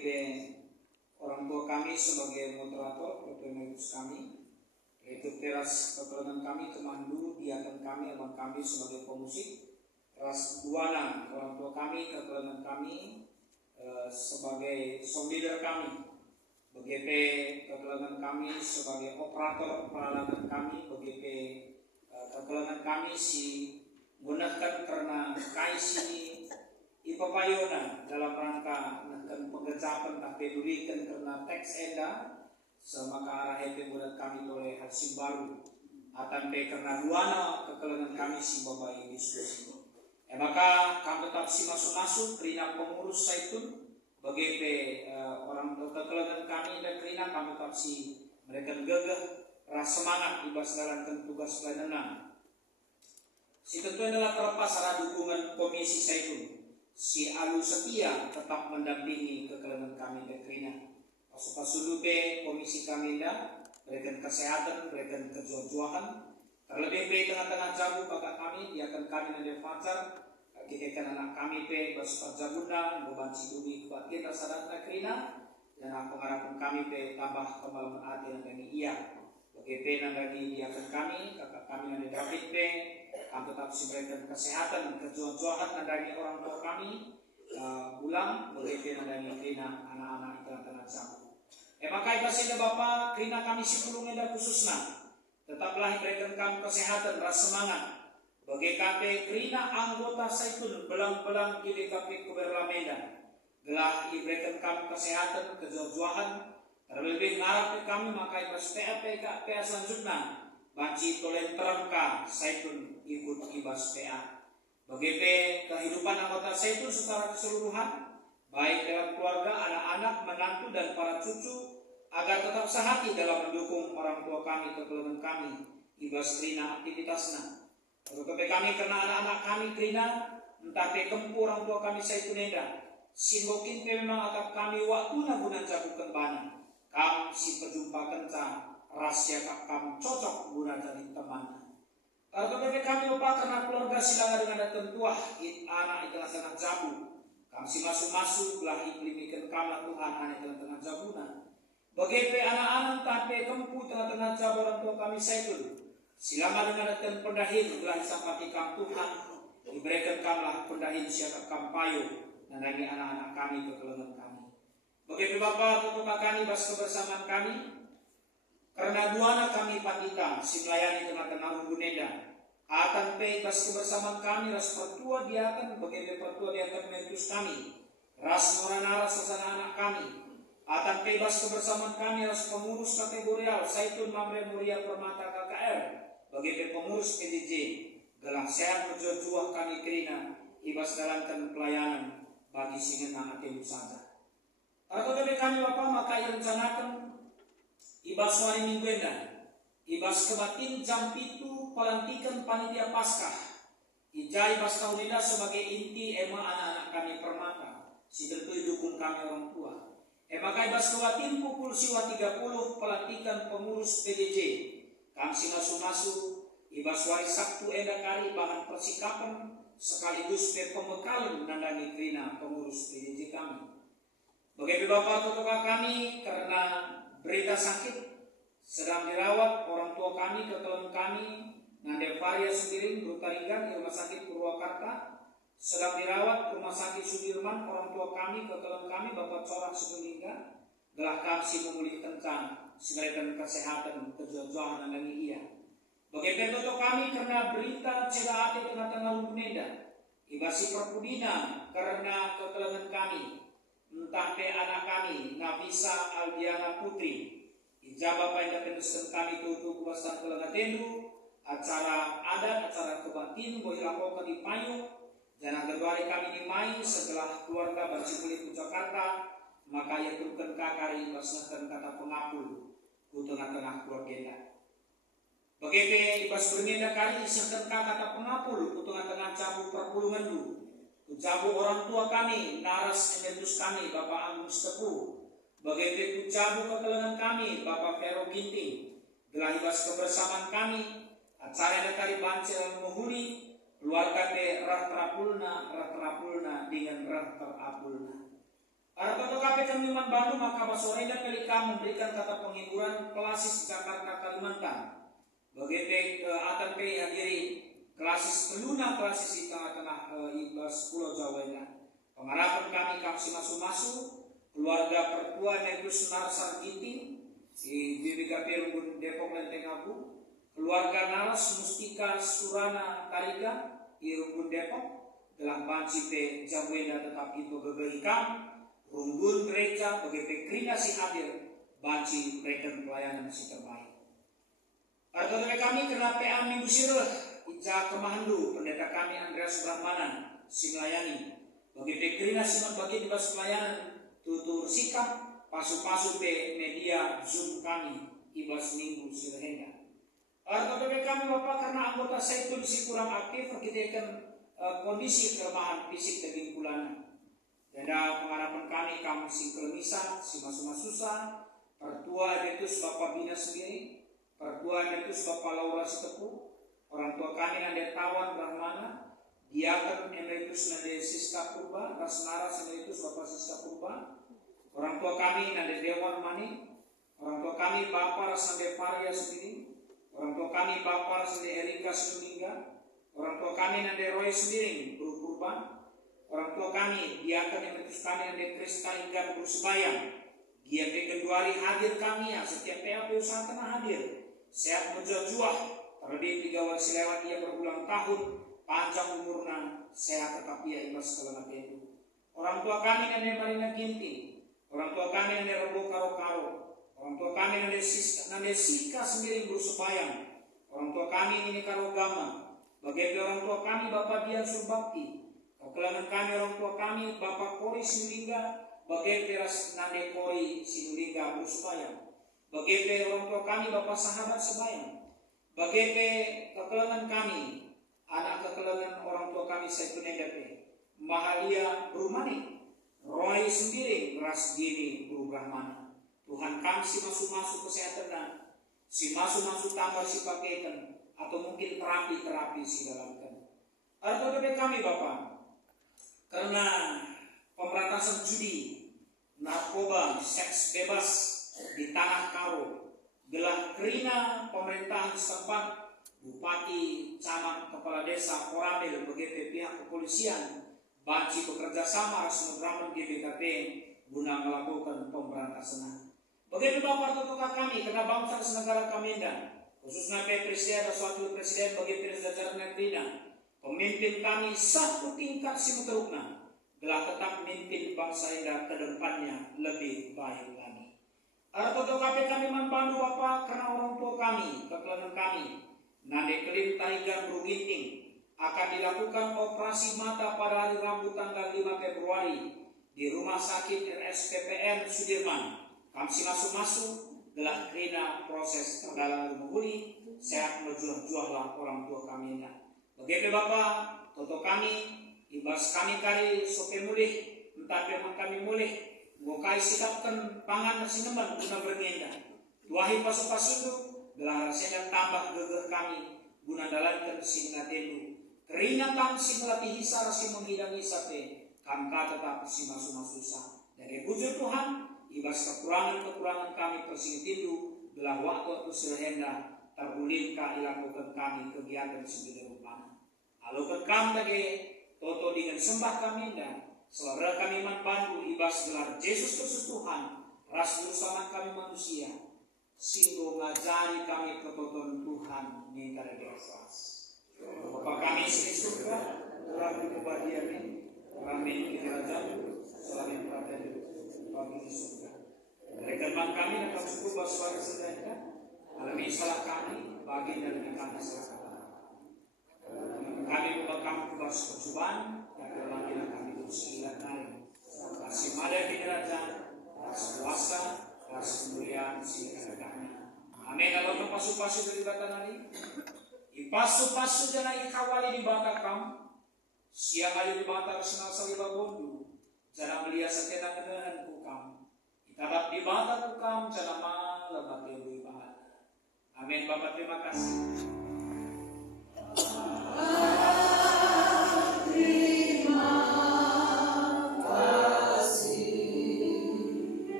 orang tua kami sebagai moderator Emeritus kami. Yaitu teras kekelengan kami kemandu diakan kami abang kami sebagai pemusik teras duana orang tua kami kekelengan kami sebagai sound kami BGP kekelengan kami sebagai operator peralatan kami BGP kekelengan kami si gunakan karena kaisi ipapayona dalam rangka menekan pengecapan tak pedulikan karena teks enda semaka arah itu buat kami oleh hasil baru akan karena duana kekelengan kami si bapak diskusi. Maka kami tetap si masuk kerina pengurus saitun bagi orang kekelengan kami dan kerina kami tetap si mereka gagah rasa semangat ibas jalankan tugas pelayanan. Si tentu adalah terlepas arah dukungan komisi saitun si Alu setia tetap mendampingi kekelengan kami dan kerina. Pasulupe komisi kami berikan kesehatan, berikan kejujuan. Terlebih di tengah-tengah jabu kakak kami, diakan kami nanti fajar. Kita anak kami bersifat jabuna, bebanci dumi buat kita sadar kerina. Dan pengharapan kami tambah kembali hati dan iya. Bagi lagi diakan kami, kakak kami nanti David kami tetap berikan kesehatan, kejujuan dari orang tua kami. Ulang, bagi nanti kerina anak-anak tengah-tengah jabu. Maka ibasnya Bapak, kerina kami sipulungnya dan khususnya tetaplah berikan kami kesehatan, rasa semangat bagi KP kerina anggota saitun belang-belang di KP Kuberlameda gelah diberikan kami kesehatan, kejujuan terlebih ngarap kami maka ibas PA selanjutnya banci tolen terangka saitun ikut ibas PA bagi kehidupan anggota saitun secara keseluruhan baik dalam keluarga, anak-anak, menantu dan para cucu agar tetap sehati dalam mendukung orang tua kami, kekelengan kami, ibas kerina aktivitasnya. Tetapi kami karena anak-anak kami kerina, entah kempu orang tua kami saya tuneda, simbokin memang akan kami waktu guna jagukan bana, kami si berjumpa kenca, rahasia kami cocok guna jadi teman. Tetapi kami lupa karena keluarga silangan dengan datang tua, anak itu sangat jabu. Kami si masuk-masuk belah iklimikan kami Tuhan anak tengah-tengah jabuna. Bagi anak-anak tapi kempu tengah-tengah jabu orang tua kami saitun. Silama dengan datang pendahil belah sapati kami Tuhan. diberikan kamlah pendahin siapa kampayo nanagi anak-anak kami kekelengan kami. Bagi Bapa tutup kami bas kebersamaan kami, karena duana kami patita si melayani tengah-tengah Gunenda. Akan pe bas kebersamaan kami ras pertua dia akan bagi pertua dia akan mentus kami. Ras morana ras sasana anak kami. Akan pe bas kebersamaan kami ras pengurus kategorial Saitun Mamre Muria Permata KKR. Bagi pe pengurus PJJ gelang sehat berjuah kami kerina ibas dalamkan pelayanan bagi singena ate musada. Kalau kami Bapak maka yang rencanakan ibas wari mingguendan, ibas kebatin jam itu pelantikan panitia Paskah. Ijai ibas tahun ini sebagai inti ema anak-anak kami Permata. Si tentu dukung kami orang tua. Maka ibas kebatin pukul siwa 30 pelantikan pengurus PJJ. Kami masuk ibas wari Sabtu enda kari bahan persikapan sekaligus pembekalan nandani krina pengurus PJJ kami. Bagi Bapak tutupa kami karena berita sakit sedang dirawat orang tua kami, kekeluarga kami, Nande Varia sendiri bertaringan di Rumah Sakit Purwakarta, sedang dirawat Rumah Sakit Sudirman orang tua kami, kekeluarga kami, Bapak Corak Sebelingga, gelah kami memulihkan segerakan kesehatan kejujuran dan iya. Bagi tutup kami karena berita cedera di tengah-tengah Gunenda, ibasi perpudina karena kekeluarga kami. Entah pe anak kami Nafisa Aldiana Putri ijabah pendapatkan kami tutup kuasa kelengan tendu acara adat acara kebatin boleh dilakukan di Payung dan kedua kami dimai setelah keluarga bersimpuli ke Jakarta maka ia turunkan kakari basahkan kata pengapul ke tengah-tengah keluarga. Begitu ibas berniaga kari isahkan kata pengapul ke tengah-tengah cabut perpulungan dulu. Ucapu orang tua kami, naras emetus kami, Bapak Agus Tepu. Begitu ucapu kekelengan kami, Bapak Vero Ginting. Gelah ibas kebersamaan kami, acara dari Bancel Muhuli, keluarga pe Ratrapulna dengan Ratrapulna. Para tokoh KP kami Bandung maka Basorenda Pelika memberikan kata penghiburan klasis Jakarta Kalimantan. Begitu akan pe hadiri klasis keluna klasis di tengah-tengah ibas Pulau Jawa ini. Pengharapan kami masuk keluarga pertua Negus Narsar Ginting di BBKP Runggun Depok Lenteng Abu, keluarga Naras Mustika Surana Tariga di Runggun Depok, telah banci pe Jawenda tetap itu gegehikam, Runggun gereja begitu krina si hadir banci reken pelayanan si terbaik. Artinya kami kena PA minggu sirah Ija Kemandu, pendeta kami Andreas Brahmanan, si melayani. Bagi pekrina simak bagi dibas pelayanan, tutur sikap, pasu-pasu pe media Zoom kami, ibas minggu sirahenda. Artinya kami Bapak karena anggota Saitun si kurang aktif, kita akan kondisi kelemahan fisik daging bulanan. Dan pengharapan kami si kelemisan, si masuk-masusan, pertua Emetus Bapak Bina sendiri, pertua Emetus Bapak Laura Sitepu, orang tua kami Nande Tawan Brahmana, Diaken Emeritus Nande Siska Purba, Rasnaras Emeritus Bapak Siska Purba, orang tua kami Nande Dewan Mani, orang tua kami Bapak Rasnande Varia sendiri, orang tua kami Bapak Rasnande Erika Suningga, orang tua kami Nande Roy sendiri Guru Purba, orang tua kami Diaken Emeritus kami Nande Krista Ikan Guru Sebayang, dia keduari hadir kami ya, setiap PAP usaha tengah hadir, sehat berjuah. Terlebih 3 warsi lewat ia berulang tahun, panjang umurna, sehat tetap ia ibas kelengat itu. Orang tua kami Nande Marina Ginting, orang tua kami Nande Rebo Karo-Karo, orang tua kami Nande Sika sendiri Guru Sebayang, orang tua kami Nini Karogama, bagi orang tua kami Bapak Dian Surbakti, kekelangan kami orang tua kami Bapak Kori Sinulinga, bagi teras Nande Kori Sinulinga Guru Sebayang, bagi orang tua kami Bapak Sahabat Sebayang. Bagi kekelangan kami, anak kekelangan orang tua kami Saitun NDP, Mahalia Brumani, Roy sendiri, Ras Gini Guru Brahmana. Tuhan kami si masuk-masuk kesehatan, si masuk-masuk tambah si pakaikan, atau mungkin terapi si dalamkan. Atau kami Bapak, karena pemberantasan judi, narkoba, seks bebas di tanah karo, gelah kerina pemerintahan setempat Bupati, Camat, Kepala Desa, Koramil, begitu pihak kepolisian, banci bekerja sama semua GBKP guna melakukan pemberantasan. Begitu Bapak Tutuka kami, karena bangsa negara kami dan khususnya Presiden dan Wakil Presiden bagi Presiden negeri, pemimpin kami satu tingkat simuterukna, telah tetap memimpin bangsa Indah ke depannya lebih baik lagi. Arto kami membantu Bapak karena orang tua kami, kekeluarga kami, nade kelim tarigan beruginting, akan dilakukan operasi mata pada hari Rabu tanggal 5 Februari di Rumah Sakit RSPPN Sudirman. Kami masuk telah kena proses dalam menghuni sehat menjual-jualah orang tua kami. Begitu Bapak, toto kami, ibas kami kari sope mulih, entah memang kami mulih, ngokai sikapkan pangan nasi nemen guna berniaga. Tuahi pasok-pasok itu, telah rasanya tambah geger kami guna dalankan singna tendu. Keringatan simulati hisa rasi menghidangi sate, kamka tetap si masuk-masuk. Dari bujur Tuhan, ibas kekurangan kami persing tindu, belah waktu usulhenda, terbulim ka ilakukan kami kegiatan sebeda rupana. Alukan kami lagi, toto dengan sembah kami dan saudara kami membantu ibas gelar Yesus Kristus Tuhan, ras bersama kami manusia, singgo ngajari kami ketoton Tuhan minta ikhlas. Bapak kami di surga, telah kebahagiaan ini, kami di kerajaan, selain perhatian bagi di surga. Dari firman kami dapat cukup bahwa sedaya, alami salah kami, bagi dan kami salah kami membakam kubas percobaan, dan terlalu kami bersilat naik. Kasih mada di kerajaan, kasih kuasa, kasih kemuliaan, sehingga kami. Amin. Kalau pasu-pasu dari batan ini. Ipasu-pasu jangan ikawali di batakam, siang hari di batak senal saliba bondu, jangan melihat sekedar dengan kukam, itabak di batak kukam, jangan malam bagi ibu ibadah. Amin. Bapak terima kasih.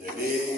Jadi